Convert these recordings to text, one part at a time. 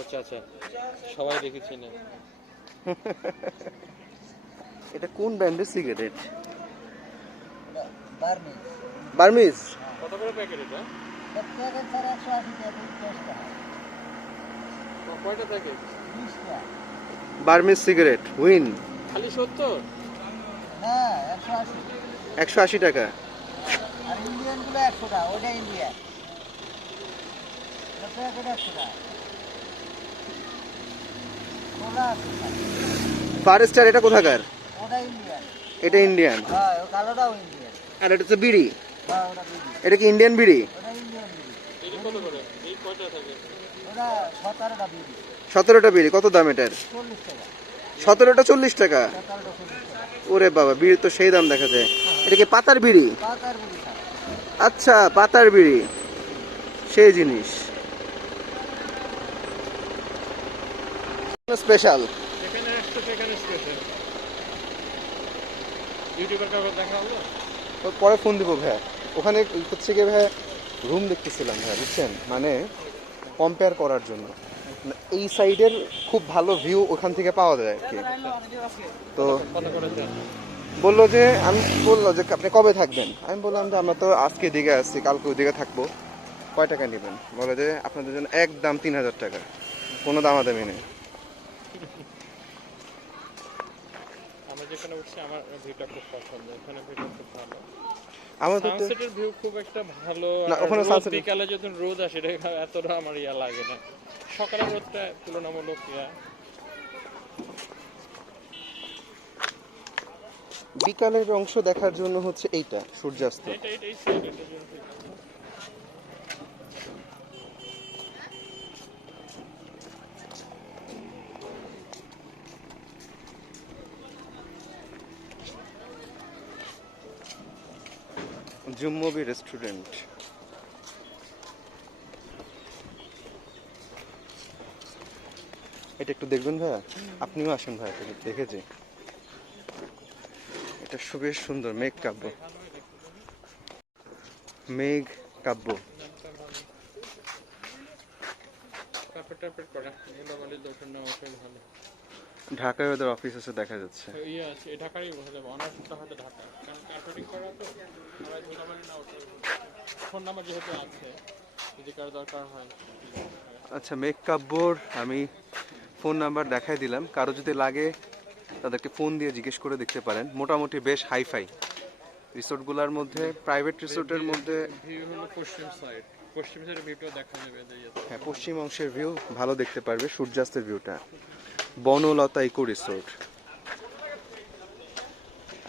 আচ্ছা আচ্ছা, সবাই দেখেছি না। এটা কোন ব্র্যান্ডের সিগারেট? বার্মিজ। বার্মিজ। কত করে প্যাকেট এটা? প্যাকেট স্যার 180 টাকা 50 টাকা। কয়টা থাকে? 20 টাকা। বার্মিজ সিগারেট উইন খালি 70? হ্যাঁ 180। 180 টাকা। আর ইন্ডিয়ান গুলো 100 টাকা, ওটা ইন্ডিয়ান। এটা প্যাকেট 100 টাকা। ওটা 80 টাকা। ফারেস্টার এটা কোথাকার? ওটা ইন্ডিয়ান। এটা ইন্ডিয়ান। হ্যাঁ ও কালোটাও ইন্ডিয়ান। আর এটা তো বিড়ি। হ্যাঁ ওটা বিড়ি। এটা কি ইন্ডিয়ান বিড়ি? ওটা ইন্ডিয়ান বিড়ি। এই কত করে? এই কয়টা থাকে? ওটা 17টা বিড়ি। 17টা বিড়ি। কত দাম এটার? 40 টাকা। 17টা 40 টাকা। 17টা 40 টাকা। ওরে বাবা, বিড়ি তো সেই দাম দেখা যায়। এটা কি পাতার বিড়ি? পাতার বিড়ি স্যার। আচ্ছা, পাতার বিড়ি সেই জিনিস। স্পেশাল এখানে আসছে, সেখানে স্পেশাল। ইউটিউবের কাগজ দেখা হলো? পরে ফোন দিব ভাই। ওখানে হচ্ছে গিয়ে ভাই রুম দেখতেছিলাম ভাই, বুঝছেন, মানে কম্পেয়ার করার জন্য। এই সাইডের খুব ভালো ভিউ ওখান থেকে পাওয়া যায় আর কি। তো কত করে দেন? বললো যে, আমি বললো যে আপনি কবে থাকবেন? আমি বললাম যে আমরা তো আজকে দিকে আসছি, কালকে ওই দিকে থাকবো, কয় টাকা নেবেন? বলে যে আপনাদের জন্য একদম 3000 টাকা, কোনো দামাদামি নেই। আমরা যেখানে উঠছি আমার ভিউটা খুব পছন্দ, এখানে ভিউটা খুব ভালো। আমার তো সানসেটের ভিউ খুব একটা ভালো না, ওখানে রোদ sunset- বিকালে যখন রোদ আসে এটা এতটা আমার ইয়া লাগে না। সকালের রোদটা তুলনামূলক ইয়া। বিকালের অংশ দেখার জন্য হচ্ছে এইটা সূর্যাস্ত। এই সাইড এটা জন্য জুম্মবি রেস্টুরেন্ট। এটা একটু দেখবেন ভাইয়া, আপনিও আসেন ভাই, দেখেছি এটা বেশ সুন্দর। মেঘ কাব্য, মেঘ কাব্য। কার্পেট করা মোটামুটি দোকান নেওয়া ভালো। ঢাকায় ওদের অফিস আছে দেখা যাচ্ছে। ইয়ে আছে ঢাকারই হয়ে যাবে, অনার্সটা হয়তো ঢাকা, কারণ কার্পেটিং করা তো আমরা ধুলাবালি না ওঠে। ফোন নাম্বার যেহেতু আছে, যদি কারো দরকার হয়। আচ্ছা, মেঘ কাব্যর আমি ফোন নাম্বার দেখাই দিলাম, কারো যদি লাগে তাদেরকে ফোন দিয়ে জিজ্ঞেস করে দেখতে পারেন। মোটামুটি বেশ হাইফাই রিসোর্টগুলোর মধ্যে, প্রাইভেট রিসোর্টের মধ্যে। ভিউ হলো পশ্চিম সাইড, পশ্চিম সাইডের ভিউটা দেখা যাবে। হ্যাঁ, পশ্চিম অংশের ভিউ ভালো দেখতে পারবে, সূর্যাস্তের ভিউটা। Banalata eco resort.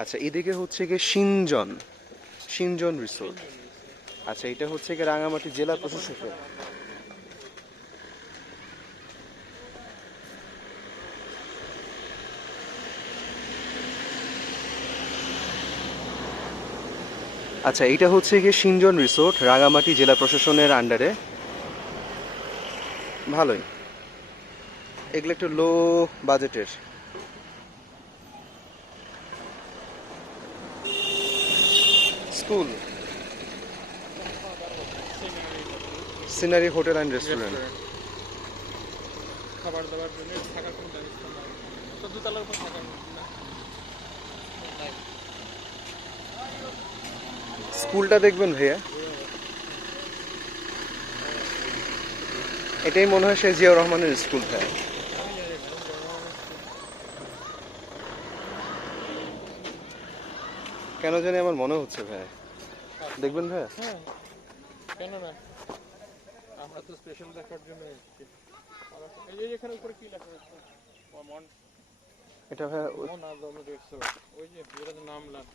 আচ্ছা, এদিকে হচ্ছে গিয়ে সিনজন রিসোর্ট। আচ্ছা, এটা হচ্ছে গিয়ে রাঙামাটি জেলা প্রশাসকের। আচ্ছা, এইটা হচ্ছে গিয়ে সিনজন রিসোর্ট, রাঙামাটি জেলা প্রশাসনের আন্ডারে। ভালোই, এগুলো একটু লো বাজেটের। School, scenery hotel and restaurant. খাবার দাবার জন্য থাকার কোনো ব্যবস্থা নাই, তো দুতলার উপর থাকার না। স্কুলটা দেখবেন ভাইয়া, এটাই মনে হয় সেই জিয়াউর রহমানের স্কুল। ভাইয়া কেন জানি আমার মনে হচ্ছে ভাইয়া, দেখবেন ভাইয়া। হ্যাঁ, কেন না, আমরা তো স্পেশাল দেখার জন্য এসেছি। এই যে এখানে উপরে কি লেখা আছে? এটা ভাইয়া ওই যে এরা তো নামলাম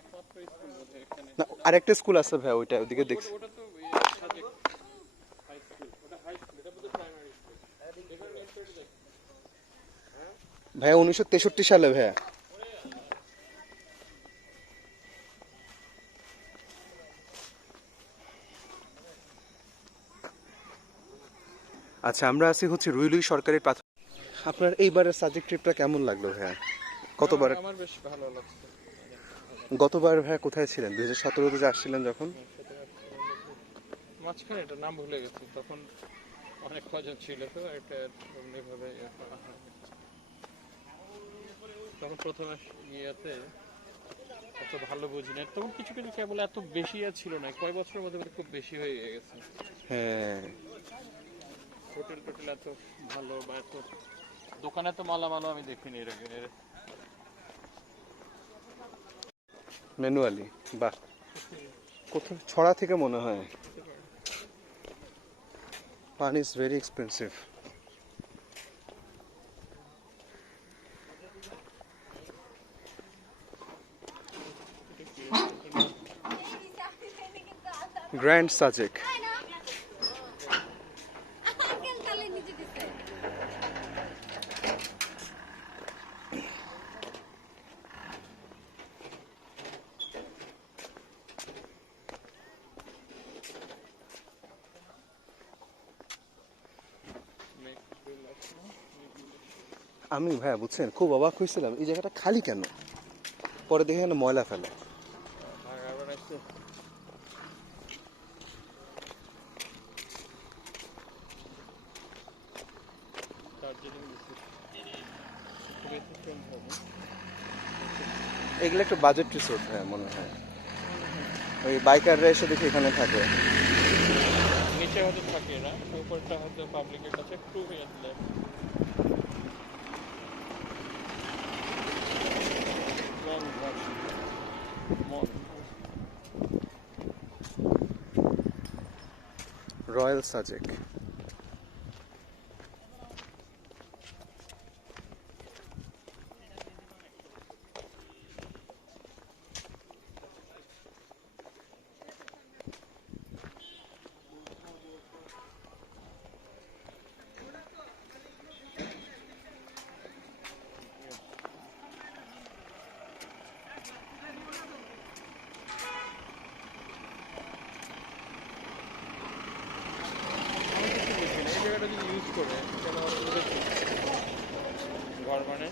একমাত্র স্কুল বোধহয় এখানে। না, আরেকটা স্কুল আছে ভাইয়া, ওইদিকে দেখছি। ওটা তো সাজেক হাই স্কুল, ওটা হাই স্কুল, এটা বোধহয় প্রাইমারি স্কুল। এখানে নেট করে দেখ ভাইয়া 1963 সালে ভাইয়া। আচ্ছা, আমরা আছি হচ্ছে রুইলুই সরকারি প্রাথমিক। আপনার এইবারের সাজেক ট্রিপটা কেমন লাগলো ভাইয়া? কতবার আমার বেশ ভালো লাগছে। গতবার ভাইয়া কোথায় ছিলেন? 2017-তে যে আসছিলেন যখন? মাঝখানে এটা নাম ভুলে গেছি, তখন অনেক কজন ছিল তো এটা এমনিভাবে ইয়ে করা হয়। তখন প্রথমে ইয়েতে এত ভালো বুঝি না, তখন কিছু কিছু কেবল এত বেশি আর ছিল না, কয় বছরের মধ্যে কিন্তু খুব বেশি হয়ে গেছে। হ্যাঁ, হোটেল টোটেল এত ভালো বা এত দোকানে এত মালামালও আমি দেখিনি এর আগে। ম্যানুয়ালি, বাহ, কোথাও ছড়া থেকে মনে হয়। পান is very expensive. Grand Sajek. আমি ভাইয়া বুঝছেন খুব অবাক হয়েছিলাম এই জায়গাটা খালি কেন, পরে দেখে এখানে ময়লা ফেলে। এগুলো একটু বাজেট রিসোর্ট হ্যাঁ মনে হয়, ওই বাইকাররা এসে দেখি এখানে থাকে। নিচে হয়তো থাকে এরা, উপরটা হয়তো পাবলিকের কাছে একটু ইয়ে দিলে। রয়্যাল সাজেক। এই জায়গাটা যদি ইউজ করে কেন ঘর মানে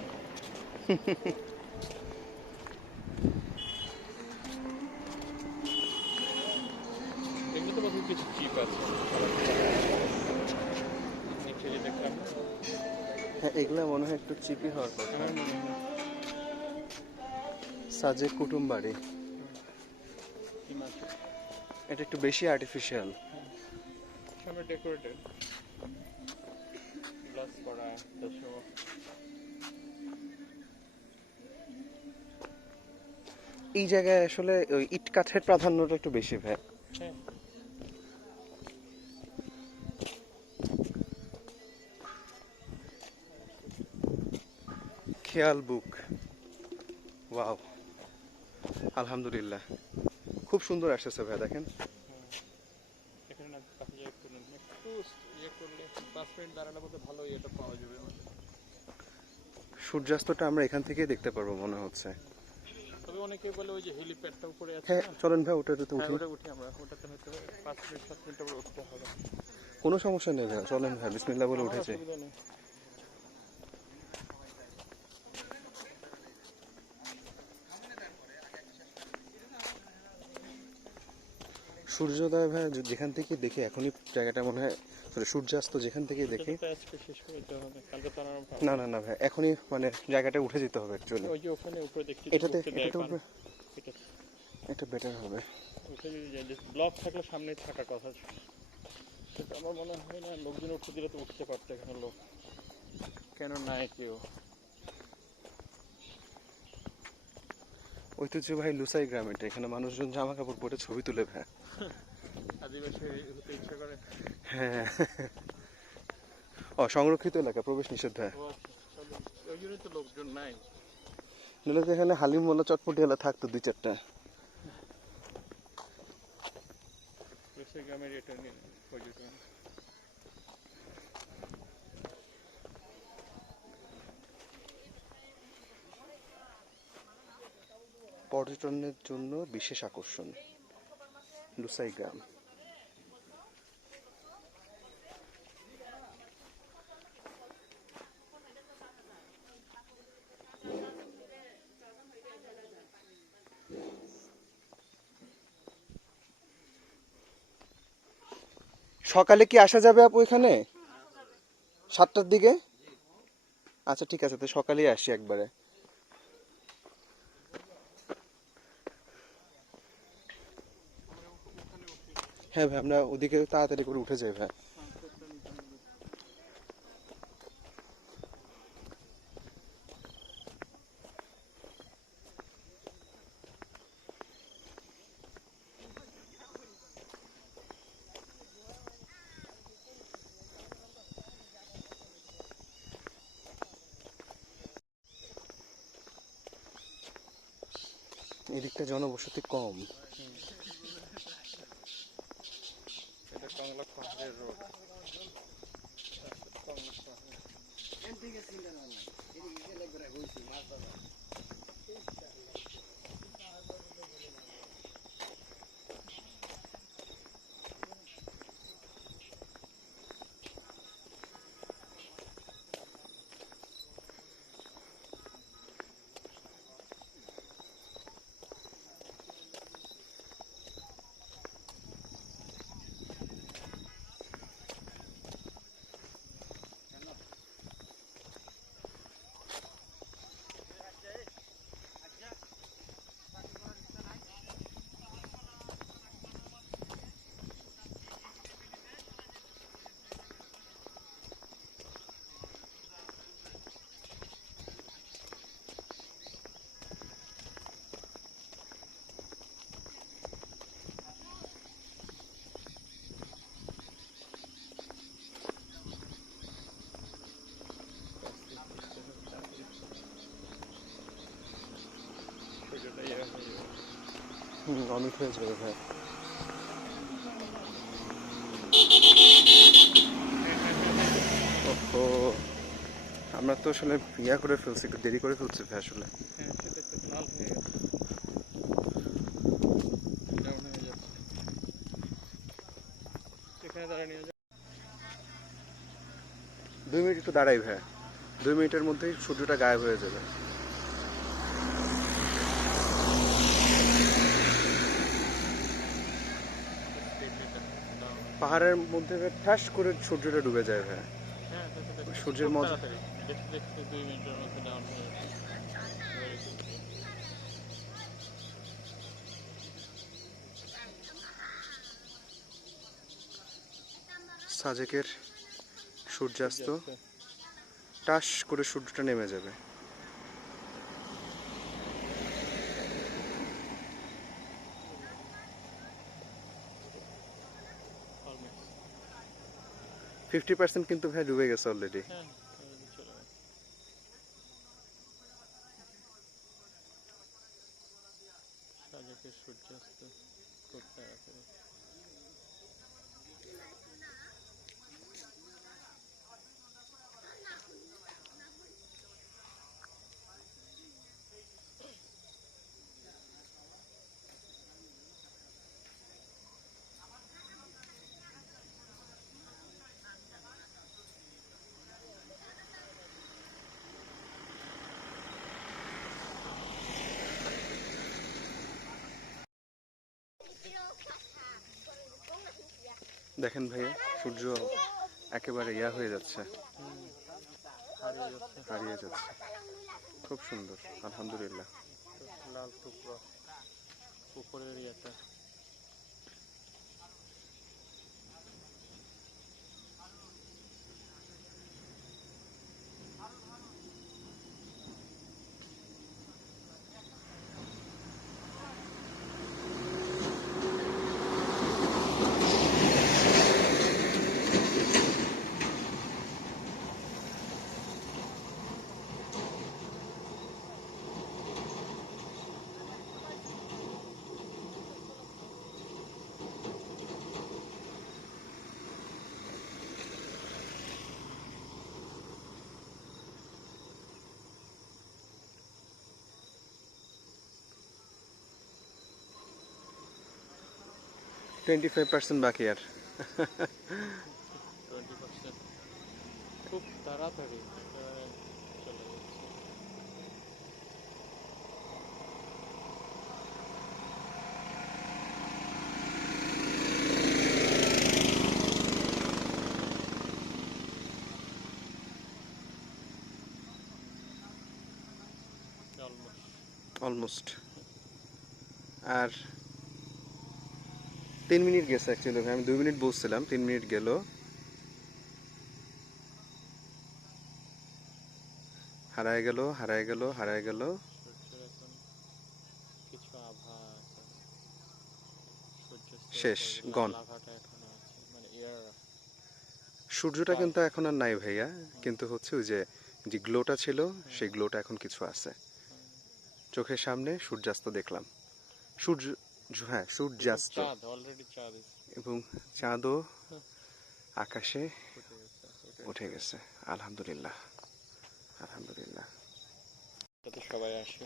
এগুলো তো বোধহয় কিছু চিপ আছে নিচে যে দেখলাম। হ্যাঁ এগুলা মনে হয় একটু চিপি হওয়ার কথা। আমার মনে হয় সাজেক কুটুম বাড়ি, কি মাছ এটা একটু বেশি আর্টিফিশিয়াল। সামনে ডেকোরেটেড গ্লাস করা দশো। এই জায়গায় আসলে ওই ইট কাঠের প্রাধান্যটা একটু বেশি ভাই। হ্যাঁ খেয়াল বুক, ওয়াও, আলহামদুলিল্লাহ, খুব সুন্দর আসতেছে ভাই দেখেন। এখানে না কাছে যাই করলেন একটু ইয়ে করলে 5 মিনিট দাঁড়ালে বোধ ভালো ইয়েটা পাওয়া যাবে। সূর্যাস্তটা আমরা এখান থেকেই দেখতে পারবো মনে হচ্ছে। তবে অনেকে বলে ওই যে হেলিপ্যাডটা উপরে আছে হ্যাঁ না, চলেন ভাই ওটাতে তো হ্যাঁ উঠি। ওটা উঠি আমরা, ওটাতে হয়তো 5 মিনিট 7 মিনিট পরে উঠতে হবে। কোনো সমস্যা নেই ভাই, চলেন ভাই বিসমিল্লাহ বলে আমার উঠেছে। অসুবিধা নেই। সূর্যোদয় ভাই যেখান থেকে দেখি এখনই জায়গাটা মনে হয়, সরি সূর্যাস্ত যেখান থেকে দেখি। এটা তো আজকে শেষ করে দিতে হবে, কালকে তো আরাম পাবো। না না না ভাই এখনই মানে জায়গাটা উঠে যেতে হবে অ্যাকচুয়ালি। ওই যে ওখানে উপরে দেখছি এটাতে ঢুকতে দেয় এটাতে পান। উঠবে, এটা এটা বেটার হবে। উঠে যদি যায় ব্লক থাকলে সামনে থাকার কথা, সেটা আমার মনে হয় না। লোকজন উঠতে দিলে তো উঠতে পারতো এখানে লোক, কেন নাই কেউ। ঐতিহ্যবাহী লুসাই গ্রাম এটা, এখানে মানুষজন জামা কাপড় পরে ছবি তুলে ভাই। আদিবাসী হতে ইচ্ছা করে। হ্যাঁ ও সংরক্ষিত এলাকা, প্রবেশ নিষেধ ভাই। ও আচ্ছা, চলো, ওই জন্যই তো লোকজন নাই। নইলে তো এখানে হালিম মোল্লা চটপটি এলা থাকতো 2-4টা। গ্রামের এটা নিয়ে পর্যটন। পর্যটনের জন্য বিশেষ আকর্ষণ লুসাই গ্রাম। সকালে কি আসা যাবে আপু এখানে 7টার দিকে? আচ্ছা ঠিক আছে, তো সকালেই আসি একবারে। হ্যাঁ ভাই, আমরা ওদিকে তাড়াতাড়ি করে উঠে যাই ভাই। এদিকটা জনবসতি কম। এটা কমলা পাহাড়ের রোড। অনেক হয়ে যাবে ভাই। ও, আমরা তো আসলে ইয়া করে ফেলছি, একটু দেরি করে ফেলছি ভাই আসলে। হ্যাঁ সেটাই তো, লাল হয়ে গেছে, ডাউন হয়ে যাচ্ছে। এখানে দাঁড়িয়ে নিয়ে 2 মিনিট একটু দাঁড়াই ভাই, 2 মিনিটের মধ্যেই সূর্যটা গায়েব হয়ে যাবে। পাহাড়ের মধ্যে ঠাস করে সূর্যটা ডুবে যায় ভাই। হ্যাঁ সেটাই, সূর্যের খুব মজা। তাড়াতাড়ি দেখতে দেখতে 2 মিনিটের মধ্যে ডাউন হয়ে যাচ্ছে। Very quickly. সাজেকের সূর্যাস্ত, টাস করে সূর্যটা নেমে যাবে। Almost. 50% কিন্তু ভাই ডুবে গেছে অলরেডি। হ্যাঁ চলে গেছে। সাজেকের সূর্যাস্ত খুব তাড়াতাড়ি। দেখেন ভাই, সূর্য একেবারে ইয়া হয়ে যাচ্ছে, হারিয়ে যাচ্ছে। হারিয়ে যাচ্ছে। খুব সুন্দর, আলহামদুলিল্লাহ। লাল টুকরো উপরের ইয়েটা। টোয়েন্টি 25% বাকি আর। 20%। খুব তাড়াতাড়ি একেবারে চলে যাচ্ছে। অলমোস্ট। আর 3 মিনিট গেছে অ্যাকচুয়ালি ভাই, আমি 2 মিনিট বসছিলাম, 3 মিনিট গেল। হারায় গেল, হারায় গেল, হারায় গেল। সূর্যের এখন কিছু আভা এখন সূর্যাস্তের শেষ, পরে গন। লাল আভাটা এখনো আছে, মানে এয়ার। সূর্যটা কিন্তু এখন আর নাই ভাইয়া, কিন্তু হচ্ছে ওই যে যে গ্লোটা ছিল সেই গ্লোটা এখন কিছু আছে। চোখের সামনে সূর্যাস্ত দেখলাম, সূর্য, হ্যাঁ সূর্যাস্ত, চাঁদ অলরেডি চাঁদ এবং চাঁদও আকাশে ফুটে গেছে, উঠে গেছে। আলহামদুলিল্লাহ, আলহামদুলিল্লাহ। যাতে সবাই আসে।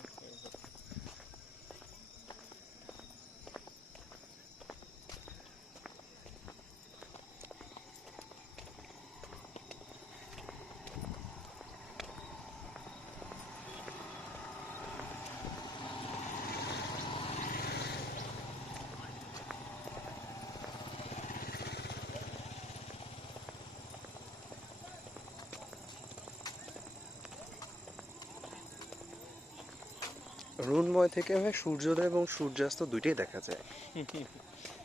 রুনময় থেকে ভাই সূর্যোদয় এবং সূর্যাস্ত দুইটাই দেখা যায়,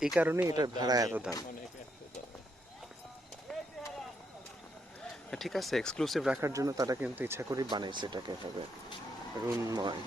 এই কারণে এটার ভাড়া এত দাম। অনেক এত দাম। ঠিক আছে, এক্সক্লুসিভ রাখার জন্য তারা কিন্তু ইচ্ছা করে বানাইছে এটাকে হবে রুনময়।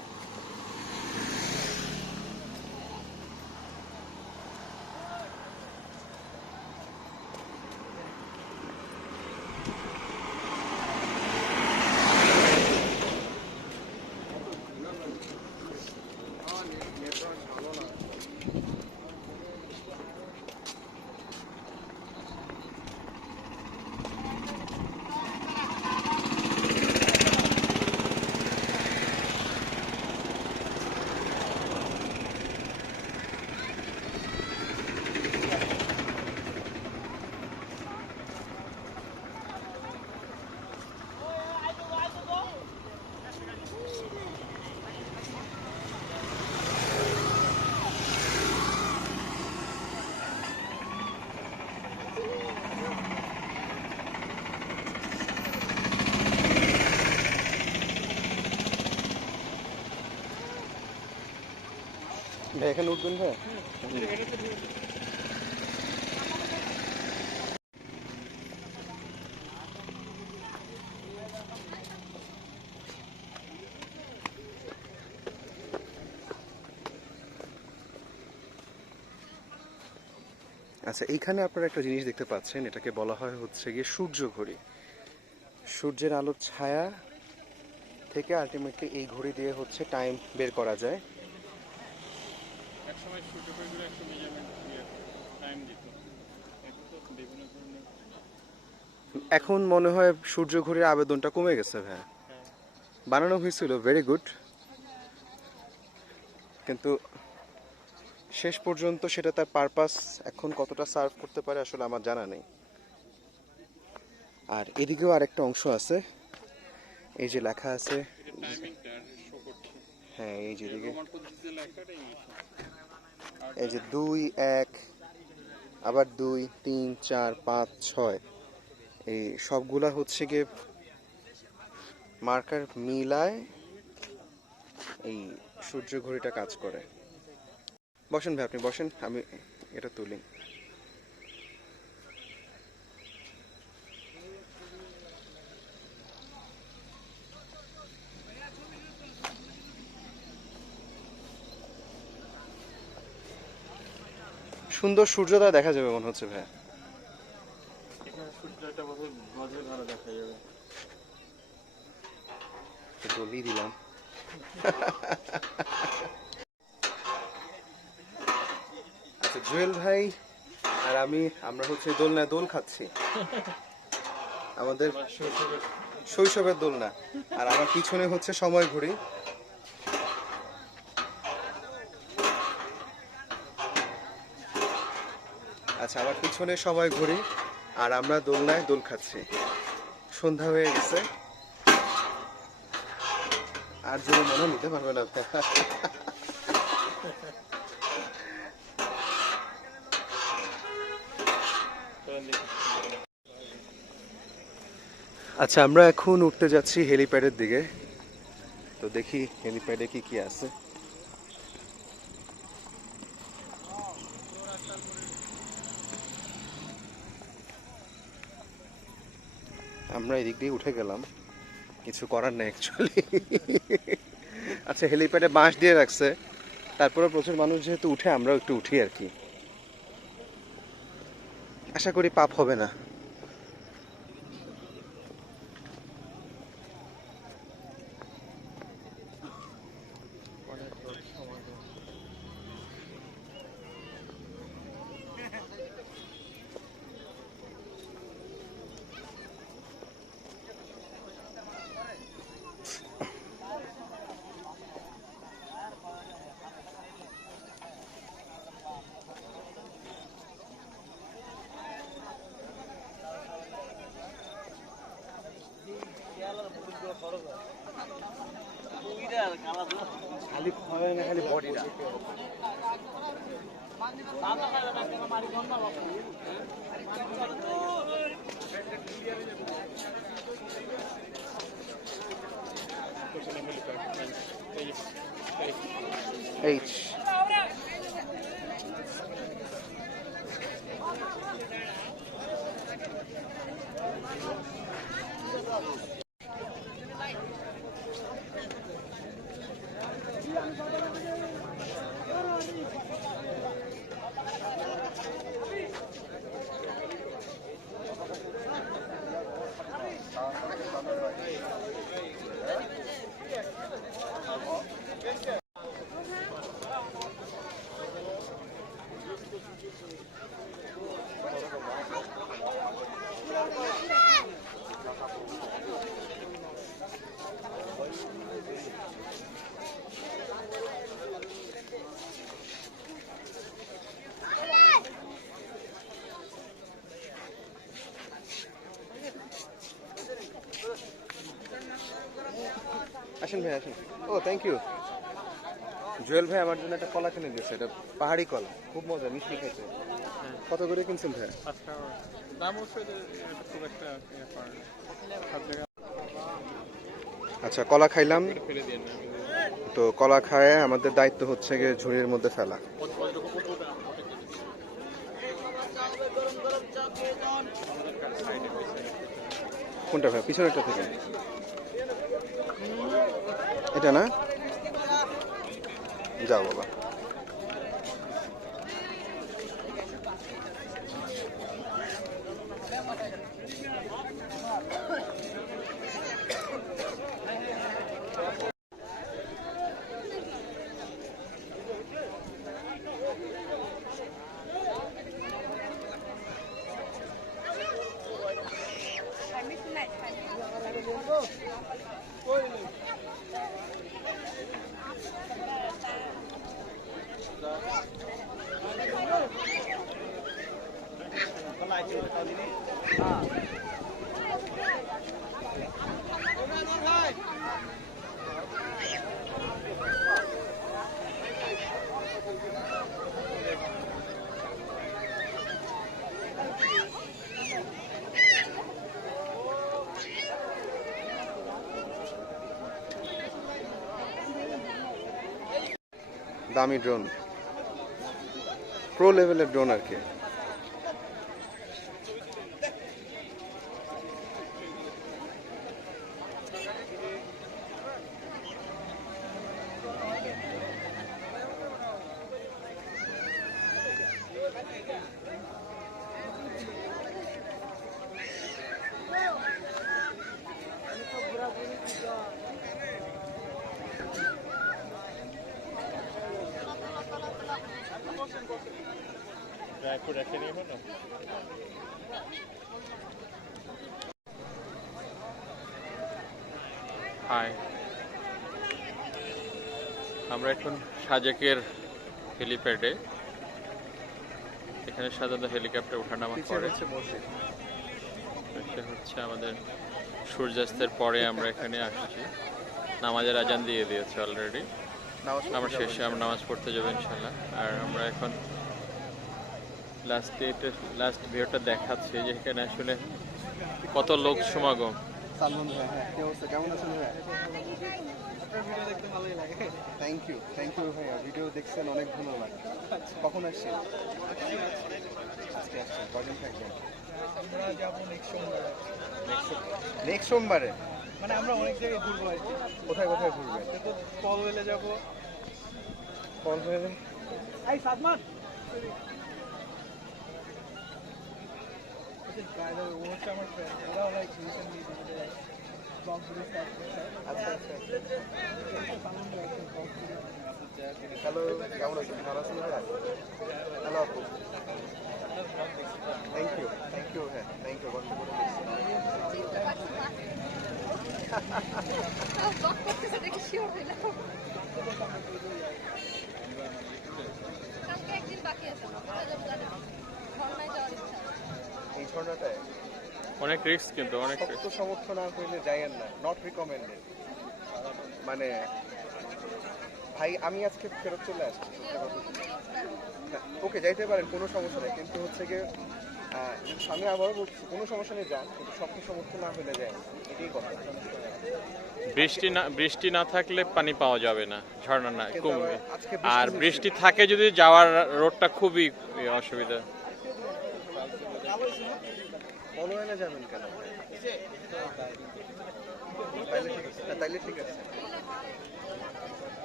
ভাই এখানে উঠবেন ভাই? আচ্ছা, এইখানে আপনারা একটা জিনিস দেখতে পাচ্ছেন, এটাকে বলা হয় হচ্ছে গিয়ে সূর্য ঘড়ি। সূর্যের আলোর ছায়া থেকে আলটিমেটলি এই ঘড়ি দিয়ে হচ্ছে টাইম বের করা যায়। এক সময় সূর্য ঘড়িগুলো একটু মেজারমেন্ট দিয়ে টাইম দিত, এখন তো বিভিন্ন ধরনের। এখন মনে হয় সূর্য ঘড়ির আবেদনটা কমে গেছে ভাই। হ্যাঁ, বানানো হয়েছিল ভেরি গুড, কিন্তু শেষ পর্যন্ত সেটা তার পারপাস এখন কতটা সার্ভ করতে পারে আসলে আমার জানা নেই। আর এদিকেও আরেকটা অংশ আছে, এই যে লেখা আছে, এটা টাইমিংটা শো করছে। হ্যাঁ এই যে এদিকে, রোমান পদ্ধতিতে লেখাটা ইংলিশে। এই যে 2, 1, আবার 2, 3, 4, 5, 6, এই সবগুলা হচ্ছে গিয়ে মার্কার মিলায় এই সূর্য ঘড়িটা কাজ করে। বসেন ভাই, আপনি বসেন, আমি এটা তুলি। সুন্দর সূর্যোদয় দেখা যাবে মনে হচ্ছে ভাই। এখানে সূর্যটা বোধহয় গজে ভালো দেখা যাবে। বলেই দিলাম। আচ্ছা, জুয়েল ভাই আর আমরা হচ্ছে দোলনায় দোল খাচ্ছি, আমাদের আমার শৈশবের শৈশবের দোলনা। আর আমার পিছনে হচ্ছে সময় ঘড়ি। আচ্ছা, আমার পিছনে সময় ঘড়ি আর আমরা দোলনায় দোল খাচ্ছি। সন্ধ্যা হয়ে গেছে, আর জন্য মনে নিতে পারবে না। আচ্ছা, আমরা এখন উঠতে যাচ্ছি হেলিপ্যাডের দিকে। তো তো দেখি হেলিপ্যাডে কি কি আছে। আমরা এদিক দিয়ে উঠে গেলাম, কিছু করার নেই অ্যাকচুয়ালি। আচ্ছা, হেলিপ্যাডে বাঁশ দিয়ে রাখছে, তারপরে প্রচুর মানুষ যেহেতু উঠে, আমরাও একটু উঠি আর কি। আশা করি পাপ হবে না। অনেক লোক সমাগম। খালি হয় না, খালি বডিটা। এইচ আসেন ভাই, আসেন। ও থ্যাংক ইউ। জুয়েল ভাই আমার জন্য একটা কলা কিনে দিয়েছে, এটা পাহাড়ি কলা, খুব মজা, মিষ্টি খাইতে। কত করে কিনছেন ভাই? আজকে দাম হচ্ছে যে এটা খুব একটা ইয়ে করে না। সব জায়গায় আচ্ছা, কলা খাইলাম, ফেলে দিয়ে না। তো কলা খায় আমাদের দায়িত্ব হচ্ছে গিয়ে ঝুড়ির মধ্যে ফেলা। কোনটা ভাই? পিছনেরটা থেকে এটা না? যাও বাবা। দামি ড্রোন, প্রো লেভেলের ড্রোন আর কি। একটু রেখে নিয়ে হলো। হাই, আমরা এখন সাজেকের হেলিপ্যাডে। এখানে সাধারণত হেলিকপ্টার ওঠানামা করে। এটা হচ্ছে আমাদের সূর্যাস্তের পরে আমরা এখানে আসছি। নামাজের আজান দিয়ে দিয়েছে অলরেডি। আমরা শেষে আমরা নামাজ পড়তে যাবো ইনশাল্লাহ। আর আমরা এখন লাস্ট ভিউটা দেখাচ্ছি যে এখানে আসলে কত লোক সমাগম। সালমান ভাই, হ্যাঁ কি অবস্থা, কেমন আছেন ভাই? ভিডিও দেখতে ভালোই লাগে। থ্যাংক ইউ ভাইয়া, ভিডিও দেখছেন, অনেক ধন্যবাদ। কখন আসছেন? আজকে আসছেন, কদিন থাকবেন? আমরা যাবো নেক্সট সোমবারে? মানে আমরা অনেক জায়গায় ঘুরবো আর কি। কোথায় কোথায় ঘুরবেন? তো কলওয়েলে যাবো। কলকাতায়? এই সাদমান ও হচ্ছে আমার ফ্রেন্ড, ওরাও লাইক রিসেন্টলি আচ্ছা আচ্ছা। হ্যালো, কেমন আছেন? ভালো আছেন ভাইয়া? হ্যালো আপু, থ্যাংক ইউ হ্যাঁ, থ্যাংক ইউ। কষ্ট করে দেখছি। এই ঝর্ণাটায় অনেক রিস্ক, কিন্তু অনেক শক্ত রিস্ক। সমর্থ না হইলে যাইয়েন না, নট রিকমেন্ডেড। মানে ভাই আমি আজকে ফেরত চলে আসছি। ওকে যাইতে পারেন, কোনো সমস্যা নেই, কিন্তু হচ্ছে গিয়ে আমি আবারও বলছি কোনো সমস্যা নেই, যান, কিন্তু শক্ত সমর্থ না হইলে যায়, এটাই কথা। বৃষ্টি না থাকলে পানি পাওয়া যাবে না, ঝর্ণা না কিন্তু কমবে। আজকে আর হচ্ছে। বৃষ্টি থাকে যদি যাওয়ার রোডটা খুবই অসুবিধা। কলওয়েলে যাবেন কেন? তাইলে ঠিক আছে।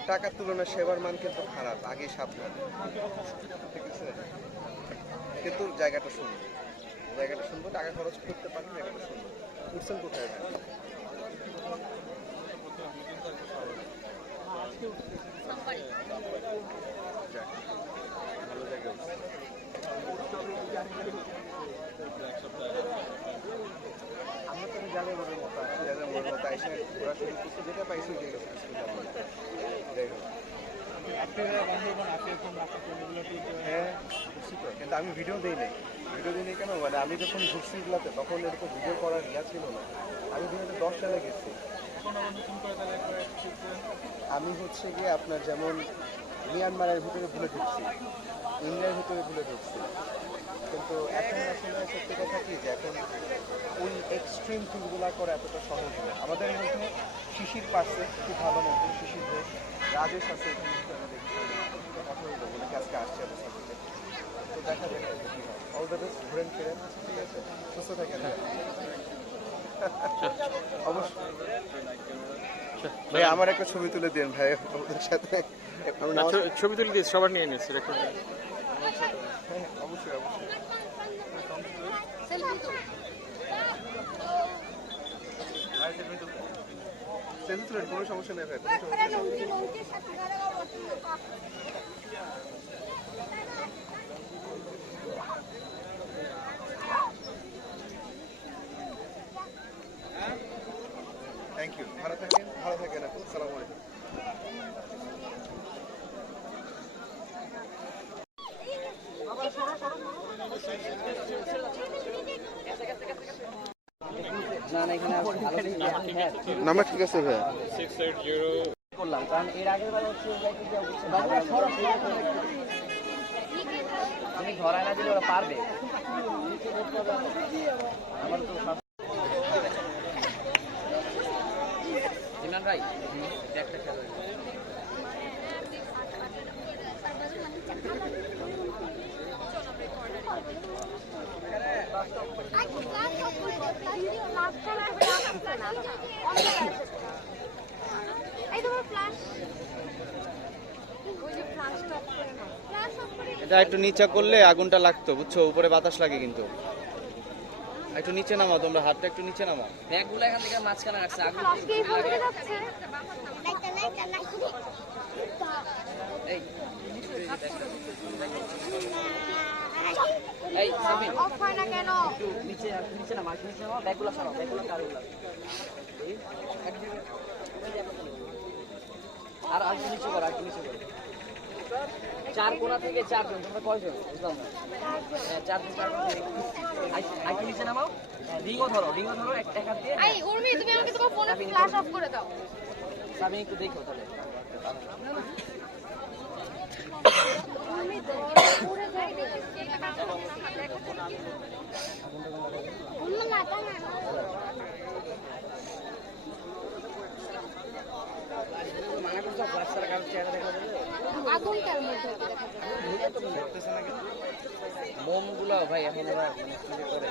টাকার তুলনায় সেবার মান কিন্তু খারাপ, আগে সাবধান, ঠিক আছে? কিন্তু জায়গাটা সুন্দর, টাকা খরচ করতে পারেন, জায়গাটা সুন্দর। উঠছেন কোথায় ভাই? যাক, ভালো জায়গা উঠছে। আমরা তো যাদের মতো আইসা ঘোরা শুরু করছি, যেটা পাইছি ওইটাই গেছে। যাই হোক, হ্যাঁ বুঝছি তো, কিন্তু আমি ভিডিও দিই নাই কেন, মানে আমি যখন ঘুরছি এগুলাতে তখন এরকম ভিডিও করার ইয়া ছিল না। আমি 2010 সালে গেছি। আমি হচ্ছে গিয়ে আপনার যেমন মিয়ানমারের ভিতরে ভুলে ঢুকছি, ইন্ডিয়ার ভিতরে ভুলে ঢুকছি, কিন্তু এখন আসলে সত্যি কথা কি যে এখন ওই এক্সট্রিম ট্যুরগুলো করা এতটা সহজ না। আমাদের মধ্যে শিশির পাশে খুব ভালো মতো, শিশির ঘোষ, রাজেশ আছে, এখানে কথা হইলো বলে কি আজকে আসছে আমাদের সাথে। তো দেখা যাক কি হয়। অল দ্য বেস্ট, ঘুরেন ফিরেন, ঠিক আছে, সুস্থ থাকেন। অবশ্যই ভাই, আমার একটা ছবি তুলে দিন ভাই ওদের সাথে। না, ছবি তুলে দিয়েছি, সবার নিয়ে নিয়েছি, রেখে হ্যাঁ অবশ্যই সেলফি তুলেন, কোনো সমস্যা নেই ভাই, কোনো সমস্যা নেই। থ্যাংক ইউ, ভালো থাকেন আপু, সালাম আলাইকুম। না না, এখানে ভালো হ্যাঁ নাম্বার ঠিক আছে ভাই? 680। করলাম, কারণ এর আগের বার হচ্ছে তুমি ধরায় না দিলে ওরা পারবে। আমার তো ইমরান ভাই একটা খেলা এটা একটু নিচে করলে আগুনটা লাগতো, বুঝছো, উপরে বাতাস লাগে কিন্তু। একটু নিচে নামাও, তোমরা হাতটা একটু নিচে নামাও। ব্যাগগুলো এখান থেকে মাঝখানে রাখছে আগুন এই এই সাবিন অফ হয় না কেন? একটু নিচে নামা, নিচে নামা, ব্যাগগুলো সরাও, ব্যাগগুলো কারণ আর একটু নিচে করো, একটু নিচে করো। চার কোণা থেকে চারজন, তোমরা কয়জন বুঝলাম না? হ্যাঁ, চারজন থেকে একটু নিচে নামাও, রিংও ধরো এক হাত দিয়ে। এই উর্মি, তুমি আমাকে তোমার ফোনে ফ্ল্যাশ অফ করে দাও। আমি একটু দেখো তাহলে। উর্মি পুরো যাই দেখি। উর্মি লাগা না। দেখছো ফ্ল্যাশ ছাড়া কারো চেহারা দেখা যাবে? আগুনটার মধ্যে দেখা যায়। মোমগুলো ভাই এখন ওরা মানে কি যে করে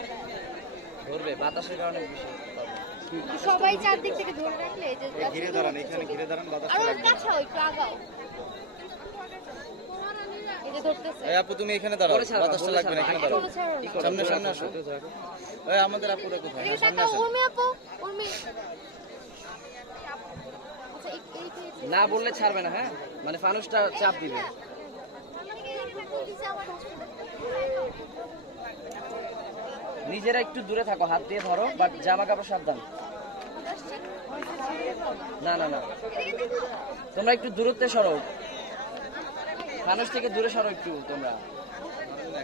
ধরবে বাতাসের কারণে বেশি problem। সবাই চারদিক থেকে ধরে রাখলে এই যে ঘিরে দাঁড়ান, এখানে ঘিরে দাঁড়ান, বাতাস আর ওর লাগবে। কাছে একটু আগাও। এই যে ধরতেছে। এই আপু তুমি এখানে দাঁড়াও, বলে ছাড়বা, বাতাসটা বলে লাগবে না, ছাড়বা। এখানে দাঁড়াও। কোনো ছাড়ো না। সামনে সামনে আসো। এই আমাদের আপুরা কোথায়? এই হ্যাঁ, সামনে টাকা আসেন। উর্মি আপু, উর্মি। আচ্ছা এই পেয়েছে। না বললে ছাড়বে না, হ্যাঁ মানে ফানুসটা চাপ দিবে। নিজেরা একটু দূরে থাকো, হাত দিয়ে ধরো, বাট জামা কাপড় সাবধান। না না না, তোমরা একটু দূরত্বে সরো, ফানুস থেকে দূরে সরো একটু। তোমরা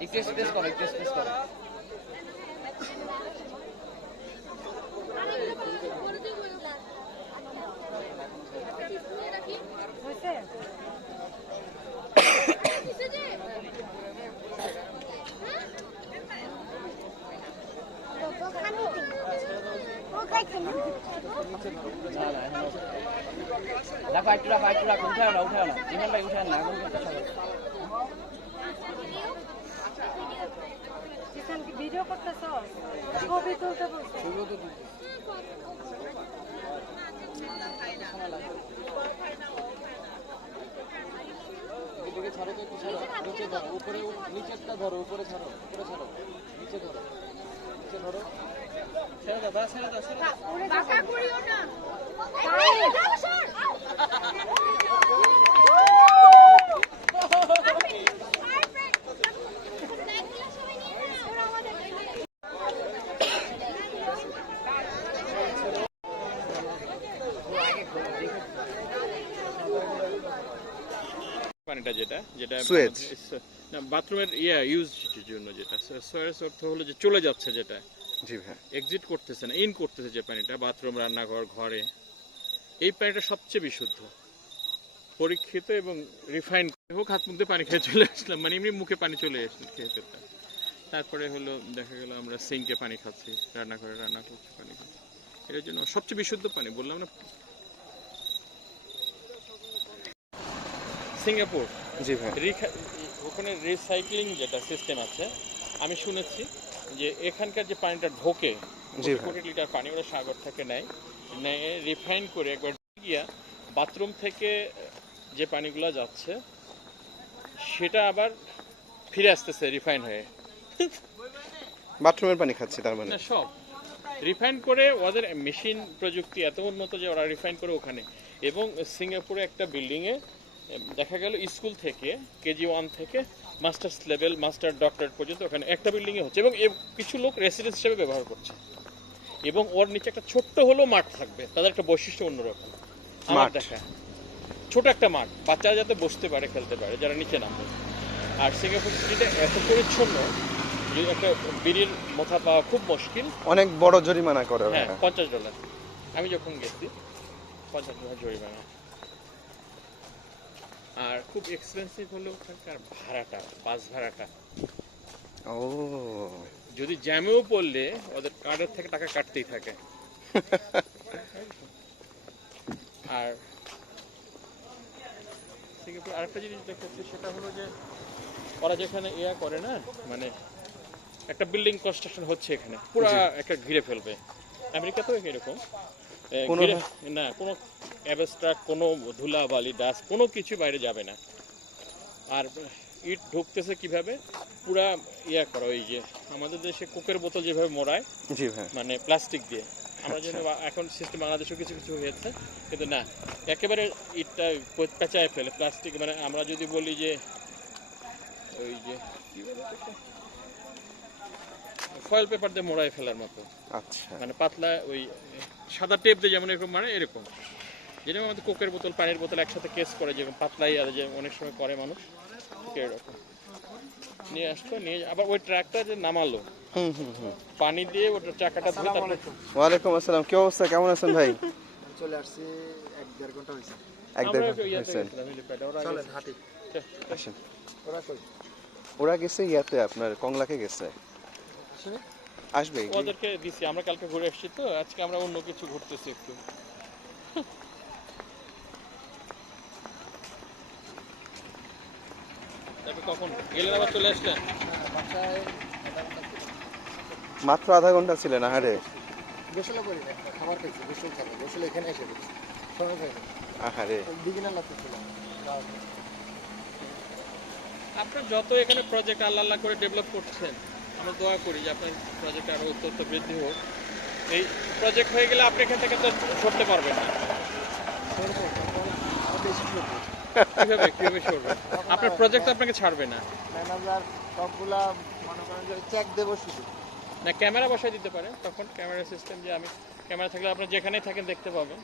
একটু স্পেস করো, একটু স্পেস করো। না না এখনো রাখো, একটু রাখো, একটু রাখো, উঠাও না, উঠাও না, ইমরান ভাই উঠাও না, আগুন করতে সরো। ভিডিও করতেছ, ছবি তুলতে বলছো। টাকা করিও না। পানিটা যেটা যেটা সুয়েজ। না বাথরুমের ইউজের জন্য যেটা সুয়েজ অর্থ হলো যে চলে যাচ্ছে, যেটা জি ভাই। এক্সিট করতেছে না, ইন করতেছে যে পানিটা বাথরুম, রান্নাঘর, ঘরে, এই পানিটা সবচেয়ে বিশুদ্ধ, পরীক্ষিত এবং রিফাইন হোক। হাত মুখ দিয়ে পানি খেয়ে চলে আসলাম, মানে এমনি মুখে পানি চলে আসলো খেয়ে ফেলতাম। তারপরে হলো দেখা গেল আমরা সিঙ্কে পানি খাচ্ছি, রান্নাঘরে রান্না করছি পানি খাচ্ছি, এটার জন্য সবচেয়ে বিশুদ্ধ পানি বললাম না। সিঙ্গাপুর জি ভাই। ওখানে রিসাইক্লিং যেটা সিস্টেম আছে, আমি শুনেছি যে এখানকার যে পানিটা ঢোকে, জি কোটি ভাই। কোটি লিটার পানি ওরা সাগর থেকে নেয়, নিয়ে রিফাইন করে একবার গিয়া বাথরুম থেকে যে পানিগুলো যাচ্ছে সেটা আবার ফিরে আসতেছে রিফাইন হয়ে। বাথরুমের পানি খাচ্ছি তার মানে। না সব রিফাইন করে, ওদের মেশিন প্রযুক্তি এত উন্নত যে ওরা রিফাইন করে ওখানে। এবং সিঙ্গাপুরে একটা বিল্ডিংয়ে দেখা গেল স্কুল থেকে কেজি 1 থেকে মাস্টার্স লেভেল, মাস্টার ডক্টরেট পর্যন্ত ওখানে একটা বিল্ডিংয়ে হচ্ছে, এবং কিছু লোক রেসিডেন্স হিসেবে ব্যবহার করছে। এবং ওর নিচে একটা ছোট্ট হলেও মাঠ থাকবে, তাদের একটা বৈশিষ্ট্য অন্যরকম। আমার মাঠ। দেখা ছোট একটা মাঠ, বাচ্চারা যাতে বসতে পারে, খেলতে পারে, যারা নিচে নামবে। আর সিঙ্গাপুর সিটিটা এত পরিচ্ছন্ন যে একটা বিড়ির মাথা পাওয়া খুব মুশকিল। অনেক বড় জরিমানা করে হ্যাঁ, ওরা। $50। আমি যখন গেছি $50 জরিমানা। আর খুব এক্সপেন্সিভ হলো ওখানকার ভাড়াটা, বাস ভাড়াটা। ও যদি জ্যামেও পড়লে ওদের কার্ডের থেকে টাকা কাটতেই থাকে। আর সিঙ্গাপুর আরেকটা জিনিস দেখেছি, সেটা হলো যে ওরা যেখানে করে না, মানে একটা বিল্ডিং কনস্ট্রাকশন হচ্ছে এখানে, পুরো একটা ঘিরে ফেলবে। আমেরিকাতেও এরকম কোনো- না, কোনো অ্যাবস্ট্রাক্ট, কোনো ধুলা বালি ডাস্ট কোনো কিছু বাইরে যাবে না। আর ইট ঢুকতেছে কিভাবে, পুরা করা, ওই যে আমাদের দেশে কোকের বোতল যেভাবে মোড়ায়, জি ভাই। মানে প্লাস্টিক দিয়ে, আমরা যেন এখন সিস্টেম বাংলাদেশেও কিছু কিছু হয়েছে, কিন্তু না, একেবারে ইটটা পেঁচায় ফেলে প্লাস্টিক। মানে আমরা যদি বলি যে ওই যে কি বলে ফয়েল পেপার দিয়ে মোড়ায় ফেলার মতো, আচ্ছা। মানে পাতলা ওই সাদা টেপ দিয়ে যেমন এরকম, মানে এরকম যেরকম আমাদের কোকের বোতল, পানির বোতল একসাথে কেস করে, যেরকম পাতলাই আর যে অনেক সময় করে মানুষ, ঠিক এরকম নিয়ে আসতো। নিয়ে আবার ওই ট্রাকটা যে নামালো, হুম হুম হুম। পানি দিয়ে ওটা চাকাটা ধুয়ে তারপরে ওয়ালাইকুম আসসালাম, কি অবস্থা, কেমন আছেন ভাই? চলে আসছি 1-1.5 ঘন্টা হয়েছে। এক আমরা দেড় ইয়াতে হয়েছেন। গেছিলাম, হেলিপ্যাডে। ওরা চলেন হাঁটি। আসেন। ওরা কই? ওরা গেছে ইয়াতে, আপনার কংলাকে গেছে, আসেনি? আসবে। ওদেরকে দিছি, আমরা কালকে ঘুরে আসছি তো, আজকে আমরা অন্য কিছু ঘুরতেছি একটু। কখন গেলেন আবার চলে আসলেন? বাসায় মাত্র আধা ঘন্টা ছিলেন? আহারে গোসলে করি না, খাবার খাইছি, গোসল খাবো, গোসলে এখানে এসে গেছি, সময় পাইনি, আহারে বিগিনার লাগতে ছিলাম। আপনার যত এখানে প্রজেক্ট আল্লাহ আল্লাহ করে ডেভেলপ করছেন, আমরা দোয়া করি যে আপনার প্রজেক্ট আরও অত্যন্ত বৃদ্ধি হোক। এই প্রজেক্ট হয়ে গেলে আপনি এখান থেকে তো সরতে পারবেন না। বেশি করবো কিভাবে সরবেন? আপনার প্রজেক্ট আপনাকে ছাড়বে না। ম্যানেজার সবগুলা মনে করেন যে চেক দেবো শুধু। না, ক্যামেরা বসাই দিতে পারে, তখন ক্যামেরা সিস্টেম যে আমি ক্যামেরা থাকলে আপনি যেখানেই থাকেন দেখতে পাবেন।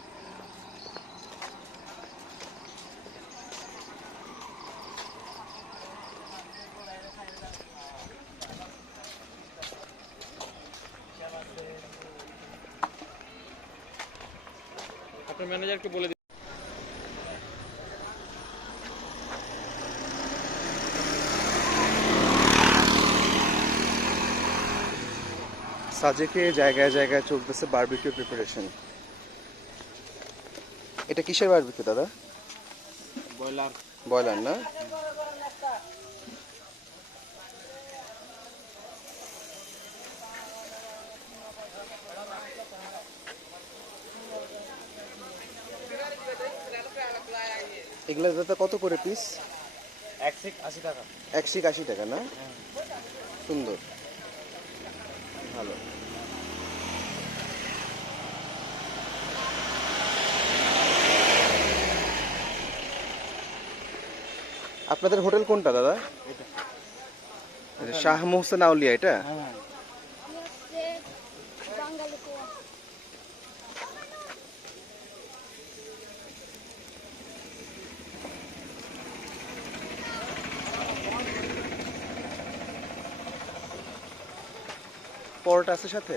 আপনার ম্যানেজারকে বলে দিন। সাজেকে জায়গায় জায়গায় চলতেছে বারবিকিউ প্রিপারেশন। এটা কিসের বারবিকিউ দাদা? ব্রয়লার। ব্রয়লার না? এগুলো দাদা কত করে পিস? 180 টাকা। 180 টাকা না? সুন্দর, ভালো। আপনাদের হোটেল কোনটা দাদা? এটা শাহ মোহসেন আউলিয়া এটা? হচ্ছে বাঙালি পোয়া। পরোটা আছে সাথে?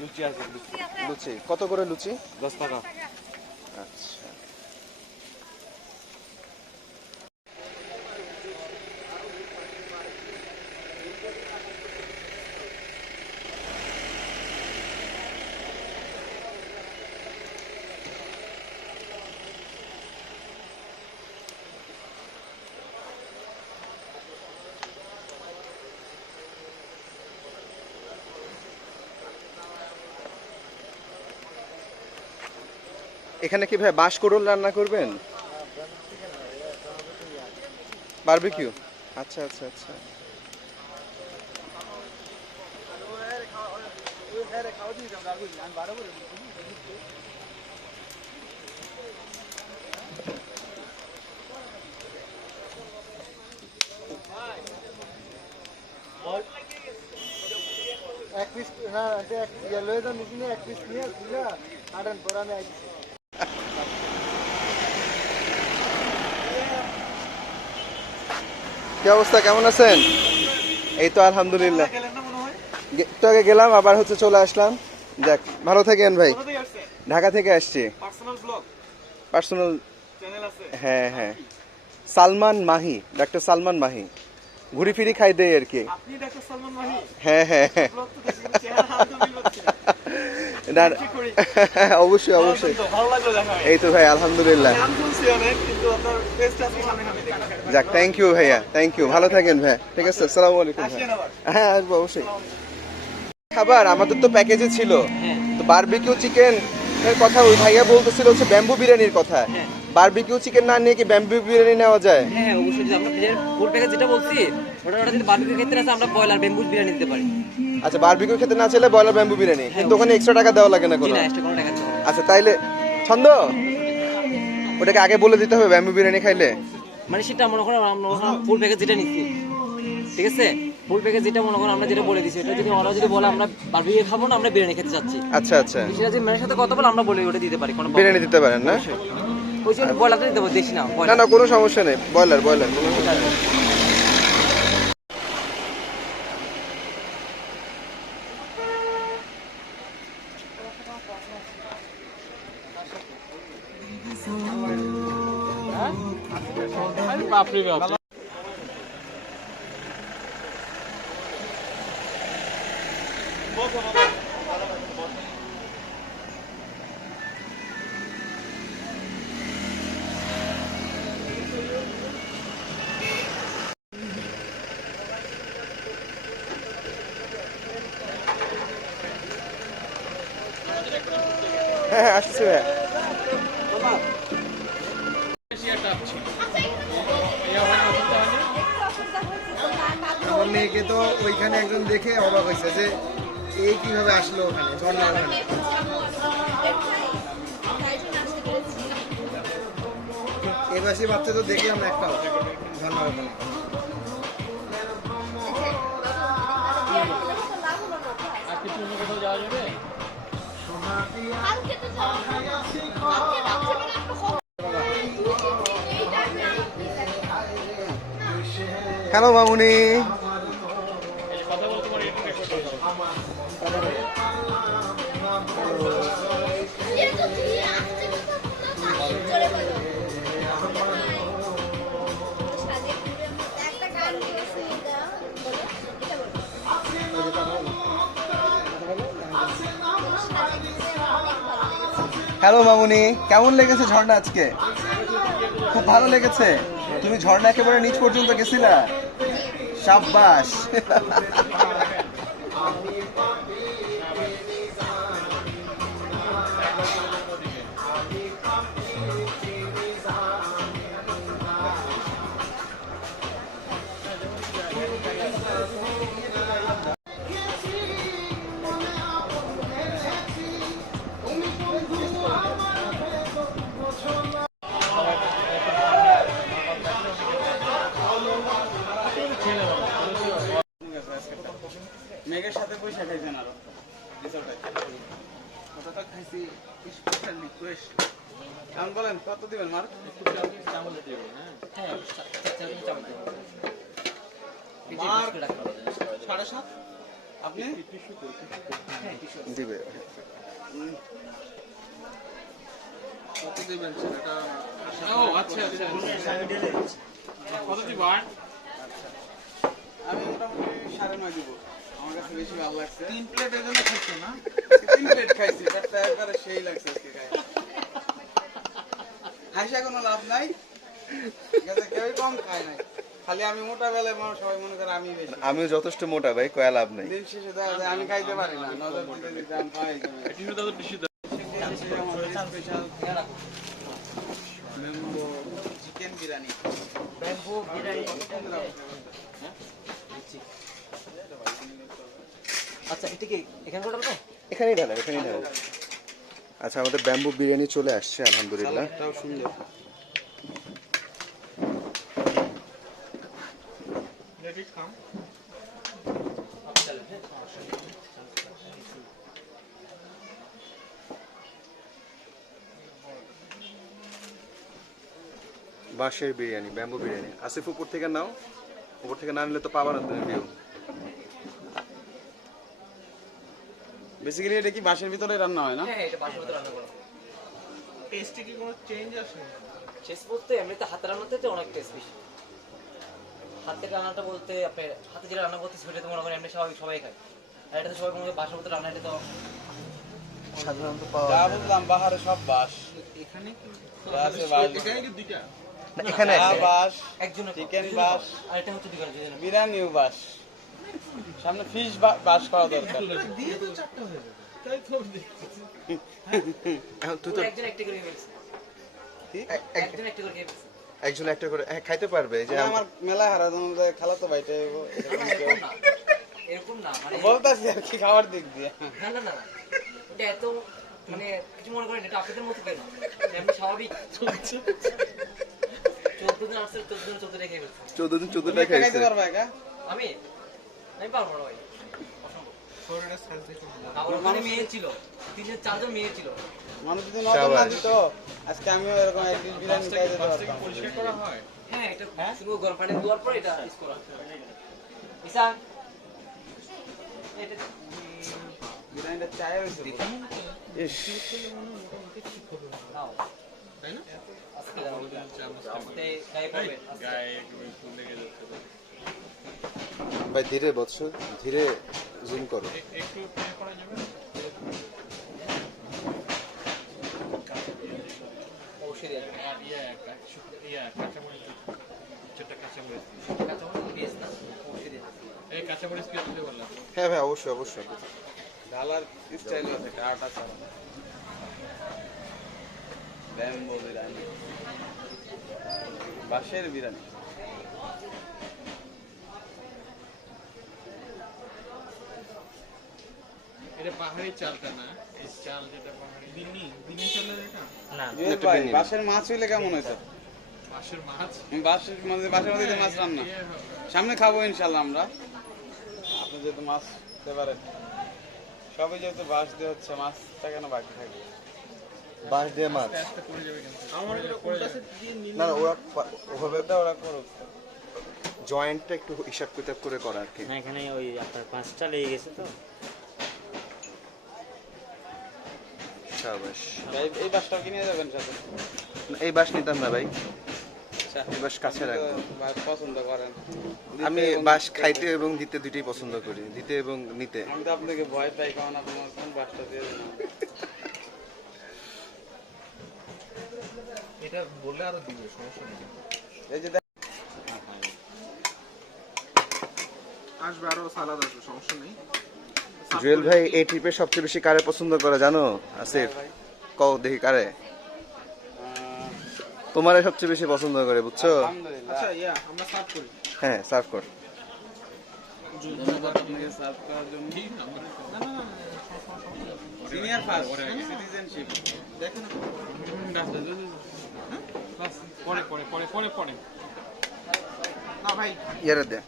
লুচি আছে, লুচি কত করে লুচি? 10 টাকা। আচ্ছা, এখানে কি ভাই বাঁশকরুল রান্না করবেন? বারবিকিউ, আচ্ছা আচ্ছা আচ্ছা। এক পিস না, লয়ে যান নিচে, এক পিস নিয়ে তুলে আটেন পর আমি আইছি। কি অবস্থা, কেমন আছেন? এই তো আলহামদুলিল্লাহ, একটু আগে গেলাম, আবার হচ্ছে চলে আসলাম। যাক, ভালো থাকেন ভাই। ঢাকা থেকে আসছি। পার্সোনাল হ্যাঁ হ্যাঁ, সালমান মাহি, ডাক্তার সালমান মাহি। ঘুরি ফিরি খাই দেয় আর কি। হ্যাঁ হ্যাঁ হ্যাঁ, না অবশ্যই অবশ্যই। এই তো ভাই আলহামদুলিল্লাহ। যাক, থ্যাংক ইউ ভাইয়া, থ্যাংক ইউ, ভালো থাকেন ভাই। ঠিক আছে, আসসালামু আলাইকুম ভাই। হ্যাঁ আসবো অবশ্যই। খাবার আমাদের তো প্যাকেজে ছিল, তো বারবিকিউ চিকেন এর কথা ওই ভাইয়া বলতেছিল হচ্ছে ব্যাম্বু বিরিয়ানির কথা। বারবিকিউ চিকেন না নিয়ে কি ব্যাম্বু বিরিয়ানি নেওয়া যায়? হ্যাঁ অবশ্যই, যদি আমরা ফুল প্যাকেজ যেটা বলছি ওটা যদি বারবিকিউ ক্ষেত্রে আছে, আমরা ব্রয়লার বেম্বুজ বিরিয়ানি দিতে পারি। আচ্ছা, বারবিকিউ খেতে না চাইলে ব্রয়লার ব্যাম্বু বিরিয়ানি, কিন্তু ওখানে এক্সট্রা টাকা দেওয়া লাগে না জি কোনো? না, এক্সট্রা কোনো টাকা দিতে হবে না। আচ্ছা তাইলে ছন্দ, ওটাকে আগে বলে দিতে হবে ব্যাম্বু বিরিয়ানি খাইলে? মানে সেটা মনে করেন আমরা ফুল প্যাকেজ যেটা নিচ্ছি, ঠিক আছে, ফুল প্যাকেজ যেটা মনে করেন আমরা যেটা বলে দিচ্ছি, এটা যদি ওরা যদি বলে আমরা বারবিকিউ খাবো না, আমরা বিরিয়ানি খেতে যাচ্ছি, আচ্ছা আচ্ছা, সেটা যদি মেয়ের সাথে কথা বলে আমরা বলে ওটা দিতে পারি, কোনো বিরিয়ানি দিতে পারেন না? ওই জন্য ব্রয়লারটা দিতে পারি, দেখছি না না ব্রয়লার। না, কোনো সমস্যা নেই, ব্রয়লার ব্রয়লার কোনো সমস্যা নেই। বাপরে বাপ। হ্যাঁ হ্যাঁ আসতেছি ভাইয়া। আমার মেয়েকে তো ওইখানে একজন দেখে অবাক হয়েছে যে এই কিভাবে আসলো ওখানে ঝর্ণা ওখানে। এই বাসি বাচ্চা তো দেখি আমরা একটা ঝর্ণা ওখানে। আর কিছু অন্য কোথাও যাওয়া যাবে? কালকে তো যাওয়া হবে। কালকে রাত্রেবেলা একটা খবর। হ্যালো মামুনি। এই কথা বলতে পারি এটা রেকর্ড হয়ে যাবে। যেহেতু তুই আসতে চলে গেল। একটা গান দিয়েছি এটা বলে এটা বলে হ্যালো মামুনি, কেমন লেগেছে ঝর্ণা আজকে? খুব ভালো লেগেছে। তুমি ঝর্ণা একেবারে নিচ পর্যন্ত গেছিলা? সাব্বাস। মেঘের সাথে পয়সা খাইছেন আরো কতটা খাইছি স্পেশাল রিকোয়েস্ট। এখন বলেন কত দিবেন মার? হ্যাঁ, মার 7.5। আপনি দিবে। কত দিবেন সেটা ও আচ্ছা আচ্ছা। কত দিব? আমি মোটামুটি 9.5 দিব। আমার কাছে বেশি ভালো লাগছে। 3 প্লেট এর জন্য খাইছো না? 3 প্লেট খাইছি, বাট একবারে সেই লাগছে আজকে খাই। হাসা কোনো লাভ নাই, গেছে কেউই কম খায় নাই। খালি আমি মোটা বেলায় মানুষ সবাই মনে করে আমি বেশি। আমিও যথেষ্ট মোটা ভাই, কয়া লাভ নাই। দিন শেষে দেখা যায় আমি খাইতে পারি না, নজর দিতে দিতে আমি পাই। টিস্যু দাও, টিস্যু দাও। স্পেশাল ম্যাম্বো চিকেন বিরিয়ানি। ব্যাম্বু বিরিয়ানি। আচ্ছা, এটা কি এখানে কোটা তো? এখানেই ঢালে, এখানেই ঢালে। আচ্ছা, আমাদের ব্যাম্বু বিরিয়ানি চলে আসছে আলহামদুলিল্লাহ। সালাদটাও সুন্দর। রেডি খাম। বাঁশের বিরিয়ানি, ব্যাম্বু বিরিয়ানি। আসিফ উপর থেকে নাও, উপর থেকে না নিলে তো পাবার না তুমি ভিউ। বেসিক্যালি এটা কি বাসের ভিতরে রান্না হয় না? হ্যাঁ, এটা বাসার ভিতরে রান্না করা। টেস্টে কি কোনো চেঞ্জ আসে? শেষ বলতে এমনিতে হাতে রান্নাতে তো অনেক টেস্ট বেশি। হাতের রান্নাটা বলতে আপনি হাতে যেটা রান্না করতে সেটা তো মনে করেন এমনি স্বাভাবিক সবাই খায়। আর এটা তো সবাই মনে করে বাসার ভিতরে রান্না, এটা তো সাধারণত পাওয়া যা বুঝলাম বাহারে সব বাস। এখানে কি? আছে বাস। এখানে কি দুইটা? এখানে চা বাস, একজনের চিকেন বাস, আর এটা হচ্ছে দুজন দুজনের। বিরিয়ানিও বাস। সামনে ফিশ বাস করা দরকার। দিয়ে তো চারটা হয়ে যাবে। তাই তো দেখছি। এখন তুই তো একজন একটা করে খেয়েছে। একজন একটা করে খেয়েছে। একজন একটা করে খাইতে পারবে যে আমার মেলা হারা খালাতো ভাইটা এরকম না মানে বলতাছি আর কি খাওয়ার দিক দিয়ে। না না না, এটা এত মানে কিছু মনে করেন, এটা আপনাদের মতো কেন, এমনি স্বাভাবিক। 14 জন আসছে, 14 জন 14 রেখে ফেলছে। 14 দিন 14টা তুমি একা খাইছে। খাইতে পারবা একা? আমি আমি পারবো না ভাই, অসম্ভব। আর ওখানে মেয়ে ছিল, 3-4 মেয়ে ছিল। মানুষ যদি নজর না দিত আজকে আমিও এরকম এক ডিশ বিরিয়ানি খাই যেতে পারতাম। পরিষ্কার করা হয়। হ্যাঁ, এটা শুধু গরম পানি দেওয়ার পর এটা ইউজ করা। ঈশান এটা বিরিয়ানিটা চায়ের হয়েছে। ইস, নাও, তাই না? আজকে আমাদের খাই পাবে। গায়ে একেবারে ফুল লেগে যাচ্ছে। ভাই ধীরে বৎস, ধীরে জুম করো। একটু প্লে করা যাবে? অবশ্যই দেয়া যাবে। আর কাঁচামরিচ, যেটা কাঁচামরিচ। কাঁচামরিচ পেস্ট না, অবশ্যই দেয়া যাবে। এই কাঁচামরিচ কি দিতে বললাম? হ্যাঁ ভাই, অবশ্যই অবশ্যই। ঢালার স্টাইল আছে, কাটা ছাড়া। ব্যাম্বো বিরিয়ানি, বাঁশের বিরিয়ানি। এটা পাহাড়ি চালটা না, এই চাল যেটা পাহাড়ি দিনে চালের এটা জুয়েল ভাই, বাঁশের মাছ হইলে কেমন হয়েছে? মাছের মাছ বাঁশের মধ্যে দিয়ে মাছ রান্না সামনে খাবো ইনশাল্লাহ আমরা। আপনি যেহেতু মাছ খেতে পারেন, সবই যেহেতু বাঁশ দিয়ে হচ্ছে, মাছটা কেন বাকি থাকবে? বাঁশ দিয়ে মাছ না না, ওভাবে ওরা করুক। জয়েন্টটা একটু হিসাব কিতাব করে করা আর কি। না এখানে ওই আপনার 5টা লেগে গেছে তো। শাবাশ। এই বাঁশটাও কিনে যাবেন সাথে? এই বাঁশ নিতাম না ভাই, এই বাঁশ কাছে রাখবো। বাঁশ পছন্দ করেন? আমি বাঁশ খাইতে এবং দিতে দুইটাই পছন্দ করি, দিতে এবং নিতে। আমি তো আপনাকে ভয় পাই, কারণ আপনার কোন বাঁশটা দিয়ে দেন। এটা বললে আরো দিবে, সমস্যা নেই। এই যে আসবে আরো সালাদ আসবে, সমস্যা নেই। জুয়েল ভাই এই ট্রিপে সবচেয়ে বেশি কারে পছন্দ করে জানো আসিফ? কও দেখি কারে তোমারে সবচেয়ে বেশি পছন্দ করে, বুঝছো? আলহামদুলিল্লাহ। আচ্ছা আমরা সার্ভ করি। হ্যাঁ সার্ভ কর। ধন্যবাদ আপনাকে সার্ভ করার জন্য। সিনিয়র ফার্স্ট সিটিজেনশিপ দেখেন পরে পরে পরে পরে পরে না ভাই। ইয়ারে দে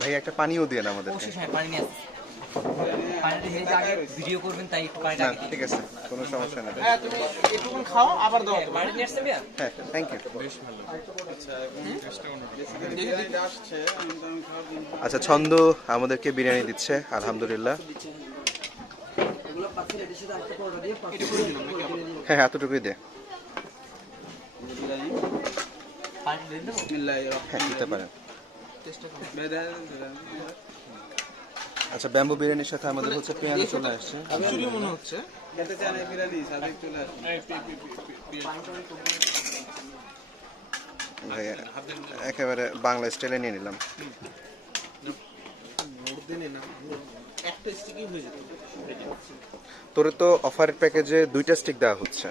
ভাই, একটা পানিও দিয়ে না আমাদের। অবশ্যই হ্যাঁ, পানি নিয়ে আসছি। পানিটা ঢেলে আগে ভিডিও করবেন, তাই একটু পানিটা না আগে ঠিক আছে, কোনো সমস্যা নেই। হ্যাঁ তুমি একটুকুন খাও, আবার দাও। পানি নিয়ে আসছেন ভাইয়া? হ্যাঁ থ্যাংক ইউ। আচ্ছা এখন বিরিয়ানিটা আসছে, আমি খাওয়ার জন্য। আচ্ছা ছন্দ আমাদেরকে বিরিয়ানি দিচ্ছে, আলহামদুলিল্লাহ। হ্যাঁ এতটুকুই দে। বিরিয়ানি পানি ঢেলে দেবো? বিসমিল্লাহির হ্যাঁ দিতে পারেন। রহমানির আচ্ছা ব্যাম্বু বিরিয়ানির সাথে আমাদের হচ্ছে পেঁয়াজ চলে আসছে। চুরি মনে হচ্ছে। খেতে চান এই বিরিয়ানি? সাদিক চলে আসুন। ভাই একেবারে বাংলা স্টাইলে নিয়ে নিলাম। একটা স্টিকই হয়ে যেত। তোরে তো অফার প্যাকেজে 2টা স্টিক দেওয়া হচ্ছে।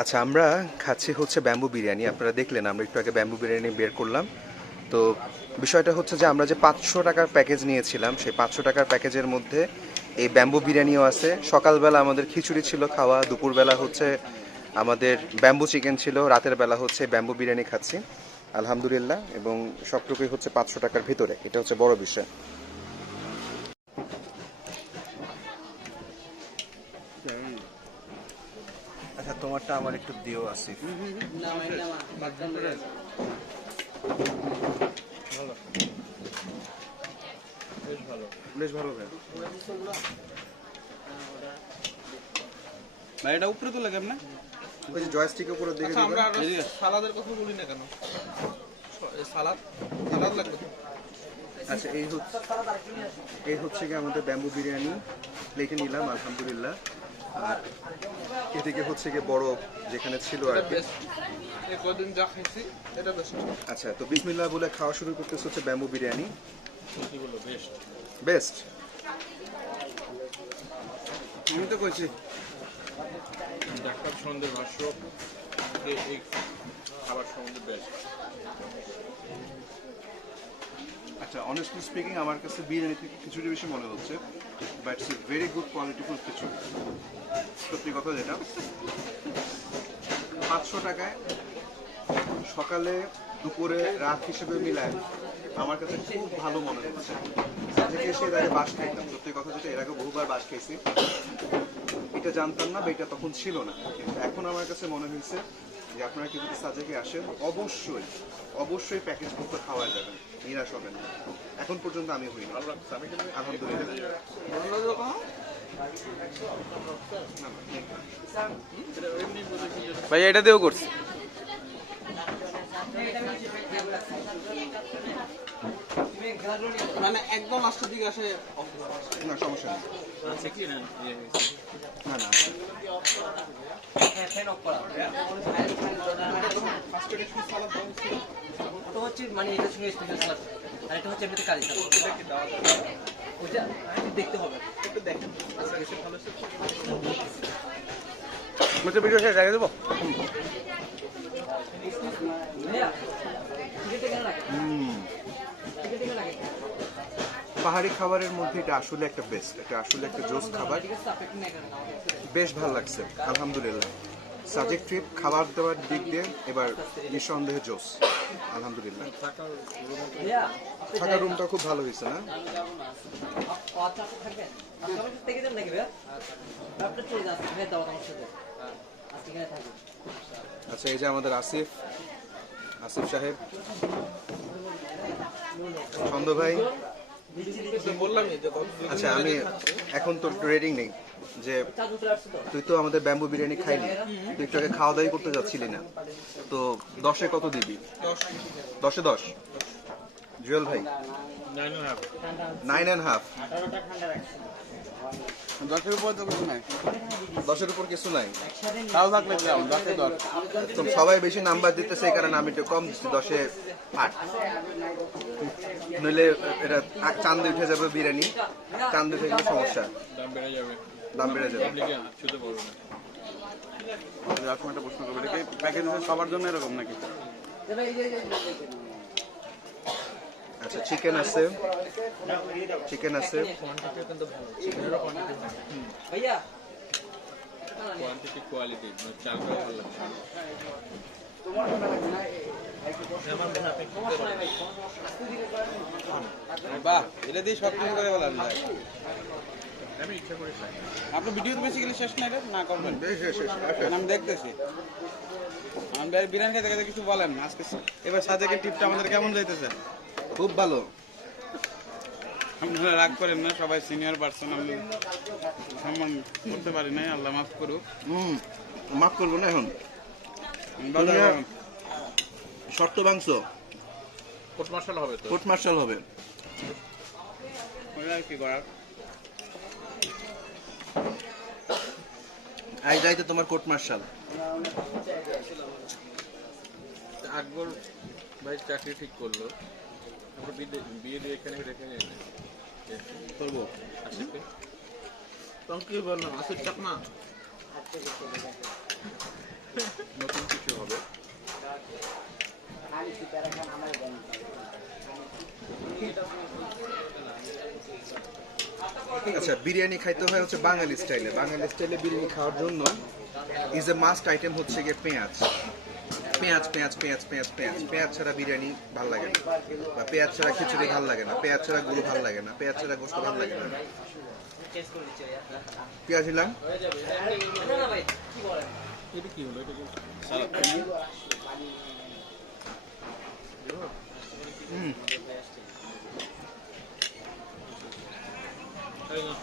আচ্ছা আমরা খাচ্ছি হচ্ছে ব্যাম্বু বিরিয়ানি, আপনারা দেখলেন আমরা একটু আগে ব্যাম্বু বিরিয়ানি বের করলাম। তো বিষয়টা হচ্ছে যে আমরা যে 500 টাকার প্যাকেজ নিয়েছিলাম, সেই 500 টাকার প্যাকেজের মধ্যে এই ব্যাম্বু বিরিয়ানিও আছে। সকালবেলা আমাদের খিচুড়ি ছিল খাওয়া, দুপুরবেলা হচ্ছে আমাদের ব্যাম্বু চিকেন ছিল, রাতের বেলা হচ্ছে ব্যাম্বু বিরিয়ানি খাচ্ছি আলহামদুলিল্লাহ। এবং সবটুকুই হচ্ছে 500 টাকার ভিতরে, এটা হচ্ছে বড় বিষয়। আচ্ছা তোমারটা আমার একটু দিও আসিফ। বেশ ভালো ভাই। ভাই এটা উপরে তো লাগে আপনি? ওই যে জয়স্টিকের উপরে দেখে দিবেন। আমরা সালাদের কথা বলি না কেন? সালাদ সালাদ লাগবে তো। আচ্ছা এই হচ্ছে কি আমাদের ব্যাম্বু বিরিয়ানি প্লেটে নিলাম আলহামদুলিল্লাহ। আর এদিকে হচ্ছে কি বড় যেখানে ছিল আর কি। এই কদিন যা খাইছি এটা বেস্ট। আচ্ছা তো বিসমিল্লাহ বলে খাওয়া শুরু করতেছে হচ্ছে ব্যাম্বু বিরিয়ানি। কি বলবো, বেস্ট। বেস্ট। আমি তো কইছি ডাক্তার সন্ধ্যের ভাষ্য যে এই খাবার সম্বন্ধে বেস্ট। আচ্ছা অনেস্টলি স্পিকিং আমার কাছে বিরিয়ানি থেকে খিচুড়ি বেশি মনে হচ্ছে, but it's a very good qualityful khichuri. সত্যি কথা যেটা 500 টাকায় সকালে দুপুরে রাত হিসেবে মিলায় আমার কাছে খুব ভালো মনে হচ্ছে। সাজেকে এসে এর আগে বাস খাইতাম, সত্যি কথা যেটা এর আগে বহুবার বাস খাইছি, এটা জানতাম না বা এটা তখন ছিল না। কিন্তু এখন আমার কাছে মনে হয়েছে যে আপনারা কি যদি সাজেকে আসেন অবশ্যই অবশ্যই প্যাকেজ করতে খাওয়া যাবেন, নিরাশ হবেন না। এখন পর্যন্ত আমি হইনি আলহামদুলিল্লাহ। ভাই এটা দিয়েও করছি। মানে একদম লাস্টের দিকে আসে না সমস্যা নেই। আছে কি না? না না হ্যাঁ, ফ্যান অফ করা। ওটা হচ্ছে মানে এটা সঙ্গে স্পেশাল সালাদ, আর এটা হচ্ছে এমনিতে কারি সালাদ। ওইটা দেখতে হবে। ভিডিও শেষ রেখে দেবো। ভাইয়া টিকিট কেন লাগে? টিকিট কেন লাগে? পাহাড়ি খাবারের মধ্যে এটা আসলে একটা বেস্ট, এটা আসলে একটা জোস খাবার, টিকিট তো আপনি না করেন আমাদের। বেশ ভালো লাগছে আলহামদুলিল্লাহ। সাজেক্ট ট্রিপ খাবার দাবার দিক দিয়ে এবার নিঃসন্দেহে জোস আলহামদুলিল্লাহ। ভাইয়া থাকার রুমটা খুব ভালো হয়েছে না? আচ্ছা আপনি থাকবেন? আপনার থেকে দেন নাকি ভাইয়া? আপনি চলে যান, ভাইয়া দাও আমার সাথে। আজকে এখানে থাকবেন। আচ্ছা, এই যে আমাদের আসিফ সাহেব, ছন্দ ভাই। আচ্ছা, আমি এখন তো রেডিং নেই যে চাদর চলে আসছে তো? তুই তো আমাদের ব্যাম্বু বিরিয়ানি খাইলি, তুই একটু আগে খাওয়া দাওয়াই করতে যাচ্ছিলি না, তো 10-এ কত দিবি? 10-এ 10? জুয়েল ভাই 9.5। 10-এর উপর তো কিছু নাই, 10-এর উপর কিছু নাই। তাও থাকলে দিলাম 10-এ 10। তো সবাই বেশি নাম্বার দিতেছে এই কারণে আমি একটু কম দিচ্ছি, 10-এ 8। নইলে এটা চান্দে উঠে যাবে বিরিয়ানি, চান্দে উঠে গেলে সমস্যা, দাম বেড়ে যাবে, দাম বেড়ে যাবে। আপনি কি ছুতে পারবেন না। এরকম একটা প্রশ্ন করবো, এটা কি প্যাকেজ সবার জন্য এরকম নাকি? আচ্ছা, চিকেন আছে, ভাইয়া কোয়ান্টিটি কোয়ালিটি চালটা ভালো লাগছে। বাহ, এটা দিয়ে সব কিছু করে বলা যায়। আমি ইচ্ছা করে খাই। আপনার ভিডিও তো বেসিক্যালি শেষ না, এটা না করবেন? কারণ আমি দেখতেছি আমাদের বিরিয়ানি খেতে খেতে কিছু বলেন আজকে। এবার সাজেকের টিপটা আমাদের কেমন যাইতেছে? খুব ভালো। আপনারা রাগ করেন না, সবাই সিনিয়র পার্সন, আমি সম্মান করতে পারি নাই, আল্লাহ মাফ করুক। মাফ করবো না এখন। শর্ত মাংস কোট মার্শাল হবে তো। কোর্ট মার্শাল হবে। ওরা কি করার? আই যাইতে তোমার কোর্ট মার্শাল। আকবর ভাই চাকরি ঠিক করলো, আমরা বিয়ে দিয়ে এখানে রেখে যাই না করবো। আসিফকে। তখন কি বললাম আসিফ চাপ না, নতুন কিছু হবে। আচ্ছা, বিরিয়ানি খাইতে হয় হচ্ছে বাঙালি স্টাইলে। বাঙালি স্টাইলে বিরিয়ানি খাওয়ার জন্য ইজ এ মাস্ট আইটেম হচ্ছে গিয়ে পেঁয়াজ। পেঁয়াজ পেঁয়াজ পেঁয়াজ পেঁয়াজ পেঁয়াজ পেঁয়াজ ছাড়া বিরিয়ানি ভাল লাগে না, বা পেঁয়াজ ছাড়া খিচুড়ি ভাল লাগে না, পেঁয়াজ ছাড়া গুলো ভাল লাগে না, পেঁয়াজ ছাড়া গোস্ত ভাল লাগে না। পেঁয়াজ দিলাম। না না ভাই কি বলেন? এটা কি হলো? এটা কি এই না।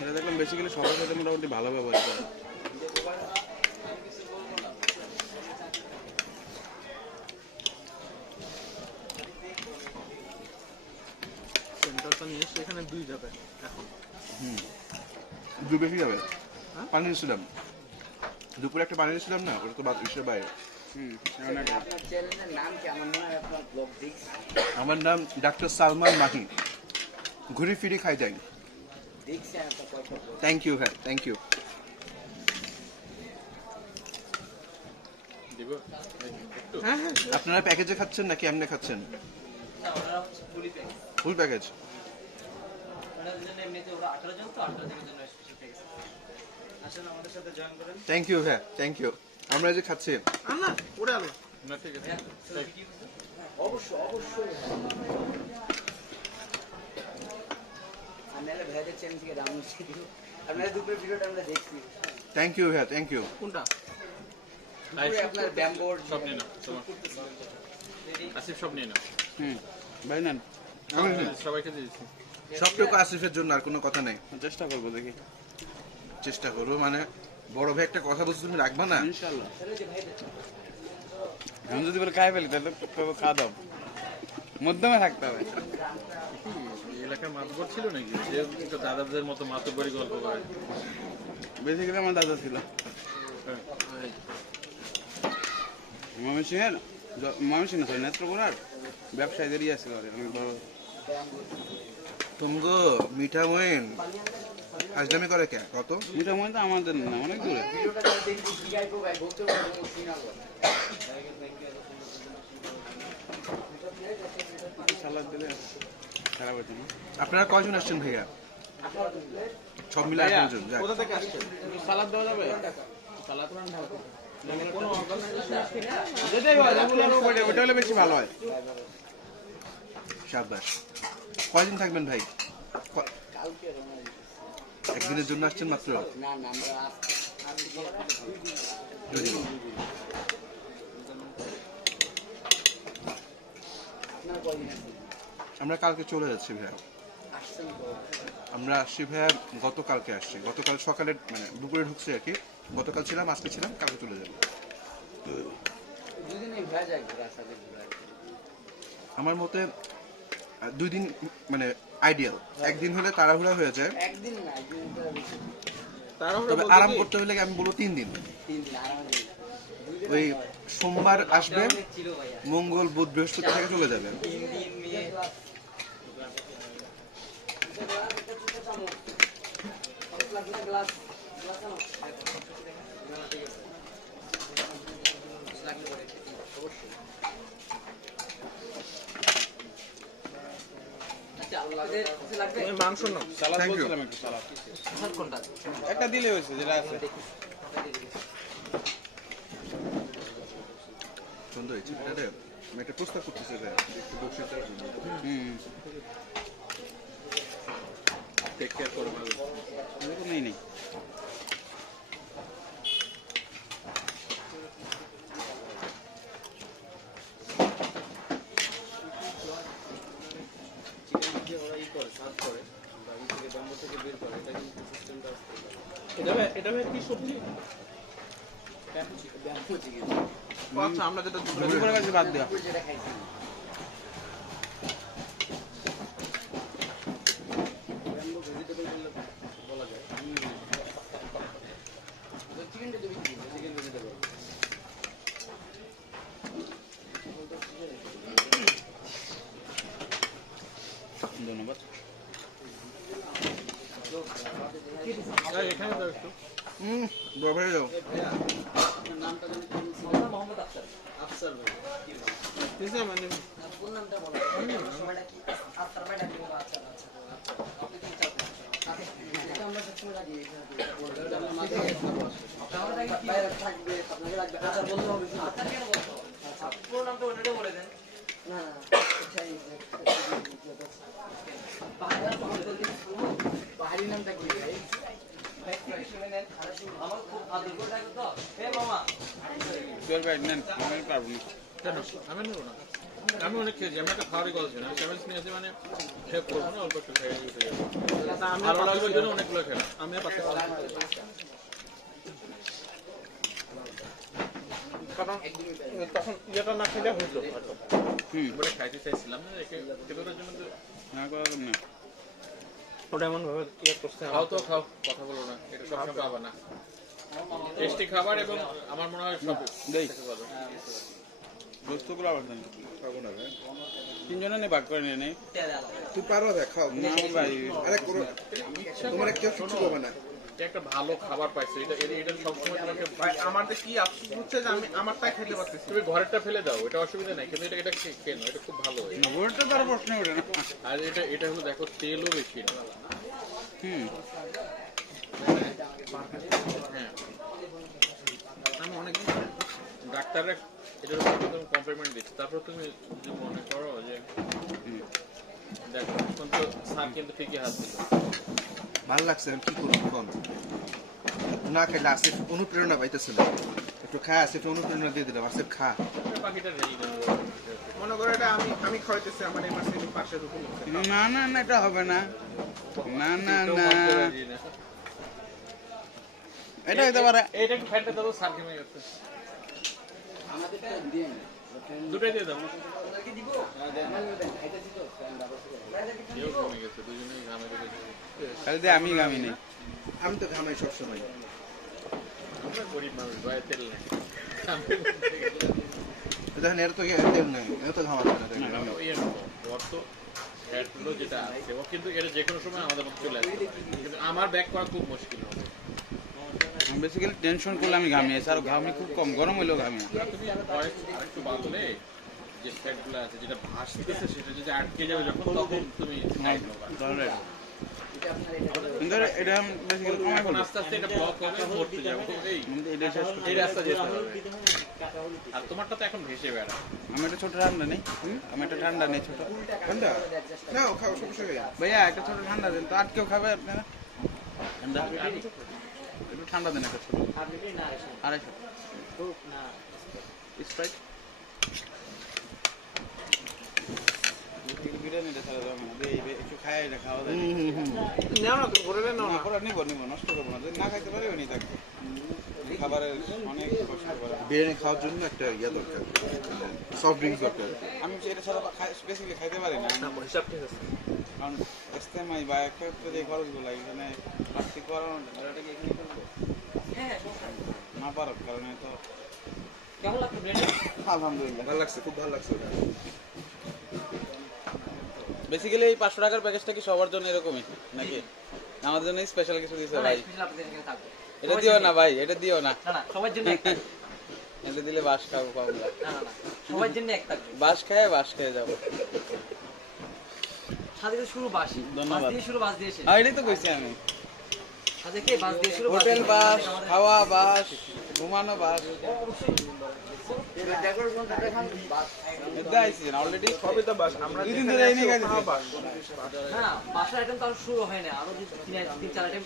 এটা দেখলাম বেসিক্যালি সবার সাথে মোটামুটি ভালো ব্যবহার করে। সেন্টারটা নিয়ে এসে এখানে 2 যাবে এখন। দু বেশি যাবে। পানি দিয়েছিলাম দুপুরে, একটা পানি দিয়েছিলাম না, ওটা তো ইসের বাইরে। আমার নাম ডাক্তার সালমান মাহি, ঘুরে ফিরে খাই যাই। থ্যাংক ইউ হ্যাঁ, থ্যাংক ইউ। দিব একটু। আপনারা প্যাকেজে খাচ্ছেন নাকি এমনি খাচ্ছেন? না ওরা হচ্ছে ফুলি প্যাকেজ। Full package. ওরা জন্য এমনিতে ওরা 18 জন তো 18 জনের জন্য স্পেশাল প্যাকেজ। আসেন আমাদের সাথে জয়েন করেন। থ্যাংক ইউ হ্যাঁ, থ্যাংক ইউ। আমরা এই যে খাচ্ছি, না ওরে আলো না, ঠিক আছে। অবশ্যই অবশ্যই আমরা ভাইদের চ্যানেল থেকে ডাউনলোড করে দিও। আপনাদের দুপুরের ভিডিওটা আমরা দেখছি। থ্যাংক ইউ হ্যাঁ, থ্যাংক ইউ। কোনটা? দুপুরে আপনার ব্যাম্বোর সব নিয়ে নাও তোমার। আসিফ সব নিয়ে নাও। ভাই নেন, সবাইকে দিয়েছি। সবটুকু আসিফের জন্য, আর কোনো কথা নেই। চেষ্টা করবো, দেখি চেষ্টা করবো মানে বড় ভাই একটা কথা বলছো, তুমি রাখবা না? ইনশাল্লাহ। আমি যদি বলে খাই ফেলি তাহলে খাওয়া দাও, মধ্যমে থাকতে হবে। এই এলাকায় মাতবর ছিল নাকি যে একটু দাদাদের মতো মাতবরি গল্প করে? বেসিক্যালি আমার দাদা ছিল হ্যাঁ। ময়মনসিংহের ময়মনসিংহ সরি নেত্রকোনার ব্যবসায়ীদেরই আছে ঘরে অনেক বড়। তুমগো মিঠা মইন আজলামি করে কে কত? মোটামুটি তো আমাদের না, অনেক দূরে। সালাদ দিলে খারাপ হতো না। আপনারা কয়জন আসছেন ভাইয়া? সব মিলে 8 জন। যাক। কোথা থেকে আসছেন? সালাদ দেওয়া যাবে? সালাদ কোনো যেটাই হয়, ওটা হলে বেশি ভালো হয়। শাবাশ। কয়দিন থাকবেন ভাই? একদিনের জন্য আসছেন মাত্র? দুদিন। আমরা কালকে চলে যাচ্ছি ভাইয়া। আমরা আসছি ভাইয়া, গতকালকে আসছি। গতকাল সকালে মানে দুপুরে ঢুকছি আর কি। গতকাল ছিলাম, আজকে ছিলাম, কালকে চলে যাবো। আমার মতে 2 দিন মানে আইডিয়াল। একদিন হলে তাড়াহুড়া হয়ে যায়, তবে আরাম করতে হলে আমি বলবো 3 দিন। ওই সোমবার আসবে, মঙ্গল বুধ বৃহস্পতি থেকে চলে যাবে। মাংস না, সালাদ Thank you. বলছিলাম একটু সালাদ। একটা দিলে হয়েছে যেটা আছে। সুন্দর হয়েছে। এটাতে আমি একটা প্রস্তাব করতেছি ভাই, একটু বক্সিটা টেক কেয়ার করো ভালো। এরকম নেই নেই। এটা কি সবজি? আচ্ছা, আমরা যেটা দুপুরের কাছে বাদ দেওয়া। ধন্যবাদ। এখানে দাও একটু। ব্যবহারে যাও। চল ভাই নেন, আমি পারবো না। কেন? আমি নেবো না। আমি অনেক খেয়েছি, আমি একটা খাওয়ারই কথা ছিল। আমি 7 নিয়েছি মানে শেষ করবো না, অল্প একটু খেয়ে উঠে যাবো। ভালো লাগবে জন্য অনেকগুলো খেলাম। আমি কারণ তখন ইয়েটা না খেলে হইতো হয়তো। বলে খাইতে চাইছিলাম না, একে খেতে জন্য তো না করালাম না। ওটা এমন ভাবে ইয়ে করতে খাও তো খাও, কথা বলো না, এটা সবসময় পাবা না। টেস্টি খাবার এবং আমার মনে হয় সব দেই। খেতে পারবে। দোস্তগুলো আবার দেন। খাবো না ভাই। 3 জনে নেই, ভাগ করে নিয়ে নেই। তুই পারো দেখ, খাও। না ভাই, আরে করো, তোমার কেউ কিছু করবে না। এটা একটা ভালো খাবার পাইছো, এটা সবসময় তোমাকে ভাই আমার তো কি আফসোস হচ্ছে যে আমি আমারটাই খেতে পারতেছি। তুমি ঘরেরটা ফেলে দাও, এটা অসুবিধা নাই, কিন্তু এটা কেন, এটা খুব ভালো হয়। ওটা তার প্রশ্ন ওঠে না। আর এটা হলো দেখো তেলও বেশি না। হ্যাঁ, আমি অনেকদিন ডাক্তাররা এটার উপর তুমি কমপ্লিমেন্ট দিচ্ছে, তারপর তুমি যদি মনে করো যে দেখো এখন তো স্যার কিন্তু ঠিকই হাত দিল। ভালো লাগছে, আমি কি করবো কোন না খেলে আসিফ অনুপ্রেরণা পাইতেছিল, একটু খা, আসিফ অনুপ্রেরণা দিয়ে দিলাম, আসিফ খা। বাকিটা নেই না। মনে করো এটা আমি খাওয়াইতেছি আমার এই মাসে পাশে রুকুন। না না না, এটা হবে না। না না না, এটা হইতে পারে। এইটা একটু ফ্যানটা দাও, স্যার ঘেমে গেছে। দুটাই দিয়ে দাও। কেউ ঘেমে গেছে, দুজনেই ঘামে গেছে। খালি দিয়ে আমি গামি নেই। আমি তো ঘামাই সবসময়। আমরা গরিব মানুষ, ভয়ে তেল নেই। দেখেন এর তো তেল নেই, এর তো ঘামাচ্ছে না দেখেন। ওর তো ফ্যাটগুলো যেটা আছে ও কিন্তু এটা যে কোনো সময় আমাদের মধ্যে চলে আসবে, কিন্তু আমার ব্যাক করা খুব মুশকিল হবে। আমি বেসিক্যালি টেনশন করলে আমি ঘামি, এছাড়াও ঘামি খুব কম, গরম হইলেও ঘামি না। তুমি ভয়েস আরেকটু বাড়লে যে ফ্যাটগুলো আছে যেটা ভাসতেছে সেটা যদি আটকে যাবে যখন, তখন তুমি টাইট নেবা। কিন্তু এটা আমি বেসিক্যালি কমাই এখন ফেলবো। আস্তে আস্তে এটা ব্লক হবে, মরতে যাবে এই কিন্তু এটা শেষ করতে এই রাস্তা যেতে হবে। আর তোমারটা তো এখন ভেসে বেড়া। আমি একটা ছোট ঠান্ডা নেই, আমি একটা ঠান্ডা নেই ছোট। ঠান্ডা নাও, খাও, সমস্যা নেই। ভাইয়া একটা ছোট ঠান্ডা দেন তো, আটকেও খাবে আপনারা। ঠান্ডা একটু ঠান্ডা দেন একটা ছোট, 250 স্প্রাইট। বিরিয়ানিটা ছাড়া যাবে না, একটু খাই, এটা খাওয়া যায়। নাও না, তুমি করে নাও না। পরে নিবো নষ্ট করবো না, যদি না খাইতে পারি নি থাকবে। খাবারের অনেক কষ্ট করে। বিরিয়ানি খাওয়ার জন্য একটা ইয়া দরকার, সফট ড্রিঙ্কস দরকার। আমি এটা ছাড়া বেসিক্যালি খাইতে পারি না, হিসাব ঠিক আছে। কারণ ইস্তেমাই বা একটা যে খরচগুলো এখানে প্লাস্টিক করানোটা এটাকে এখানে করবো না পারার কারণে তো। কেমন লাগতো বিরিয়ানি? আলহামদুলিল্লাহ ভালো লাগছে, খুব ভালো লাগছে। বেসিক্যালি এই 500 টাকার প্যাকেজটা কি সবার জন্য এরকমই নাকি আমাদের জন্য স্পেশাল কিছু দিছে না, ভাই? স্পেশাল আপনাদের এখানে থাকবে। এটা দিও না ভাই, এটা দিও না, না না, সবার জন্য এক থাকবে। এটা দিলে বাস খাবো পাবো না। না না না, সবার জন্য এক থাকবে। বাস খেয়ে যাবো। সাথে থেকে শুরু বাসি, ধন্যবাদ। বাস দিয়ে শুরু, বাস দিয়ে শেষ। হ্যাঁ এটাই তো কইছি আমি, সাথে কে বাস দিয়ে শুরু, বাস হোটেল দিয়ে বাস, শেষ। আমাদের- খাওয়া বাস, ঘুমানো বাস। অলরেডি সবই তো বাস, আমরা 2 দিন যেখানে ধরে আছি এনে ওখানেও খাইতেছি। বাস। না না, বাসার আইটেম তো আর শুরু হয় না, আরো 3-4 আইটেম।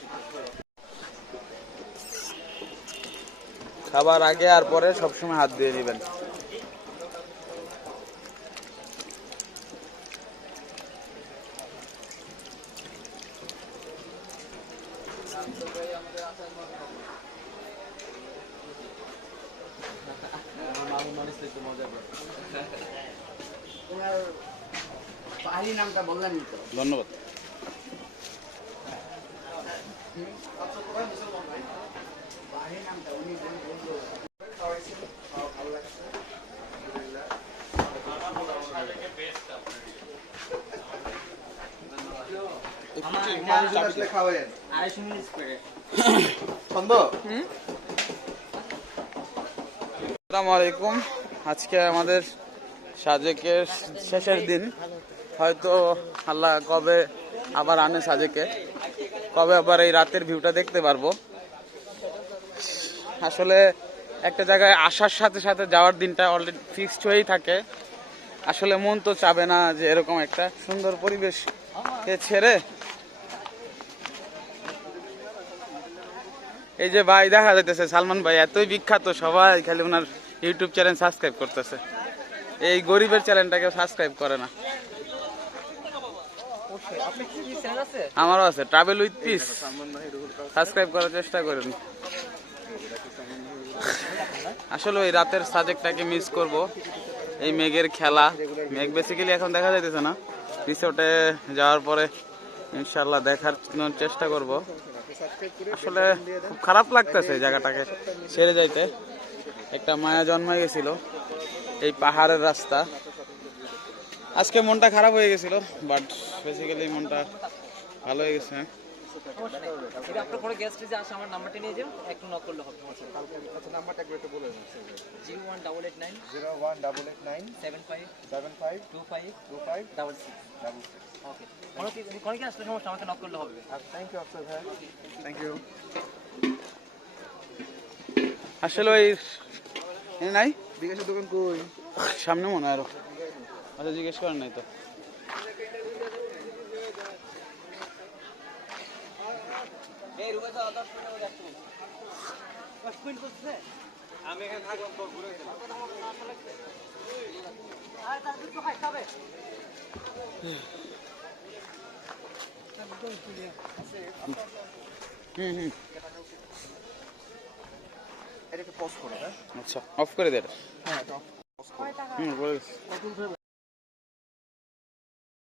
খাবার আগে আর পরে সবসময় হাত দিয়ে নেবেন। ধন্যবাদ। আসলে খাওয়েন 250 মিনিট করে। ছন্দ। আসসালামু আলাইকুম। আজকে আমাদের সাজেকের শেষের দিন। হয়তো আল্লাহ কবে আবার আনে সাজেকে, কবে আবার এই রাতের ভিউটা দেখতে পারবো। আসলে একটা জায়গায় আসার সাথে সাথে যাওয়ার দিনটা অলরেডি ফিক্সড হয়েই থাকে। আসলে মন তো চাবে না যে এরকম একটা সুন্দর পরিবেশকে ছেড়ে। এই যে ভাই দেখা যাইতেছে সালমান ভাই এতই বিখ্যাত, সবাই খালি ওনার ইউটিউব চ্যানেল সাবস্ক্রাইব করতেছে। এই গরিবের চ্যানেলটাকে সাবস্ক্রাইব করে না। আপনি কি চ্যানেল আছে? আমারও আছে, ট্রাভেল উইথ পিস, সাবস্ক্রাইব করার চেষ্টা করেন। আসলে ওই রাতের সাজেকটাকে মিস করব। এই মেঘের খেলা, মেঘ বেসিক্যালি এখন দেখা যাইতেছে না, রিসোর্টে যাওয়ার পরে ইনশাল্লাহ দেখার চেষ্টা করব। আসলে খুব খারাপ লাগতেছে এই জায়গাটাকে ছেড়ে যাইতে, একটা মায়া জন্মে গেছিল। এই পাহাড়ের রাস্তা, আজকে মনটা খারাপ হয়ে গেছিল, বাট বেসিক্যালি মনটা ভালো হয়ে গেছে। এটা আপনার কোনো গেস্ট যে আসে আমার নাম্বারটা নিয়ে যান, একটু নক করলে হবে। আচ্ছা, নাম্বারটা একটু একটু বলে দিন। 01889 01889 75 75 25 25 66। 66। ওকে, কোনো কি আসলে সমস্যা, আমাকে নক করলে হবে। থ্যাংক ইউ আফসার ভাই, থ্যাংক ইউ। আসলে ওই নাই বিকাশের দোকান কই? সামনে মনে হয় আরো। আচ্ছা জিজ্ঞেস করেন নাই তো। এই রুমে তো 10 মিনিট আসছে। 10 মিনিট করছে। আমি এখানে থাকলাম তো ঘুরে গেলাম। আর তার দুটো খাই খাবে। এটাকে পজ করো, হ্যাঁ? আচ্ছা অফ করে দে। হ্যাঁ, এটা করে দিচ্ছি।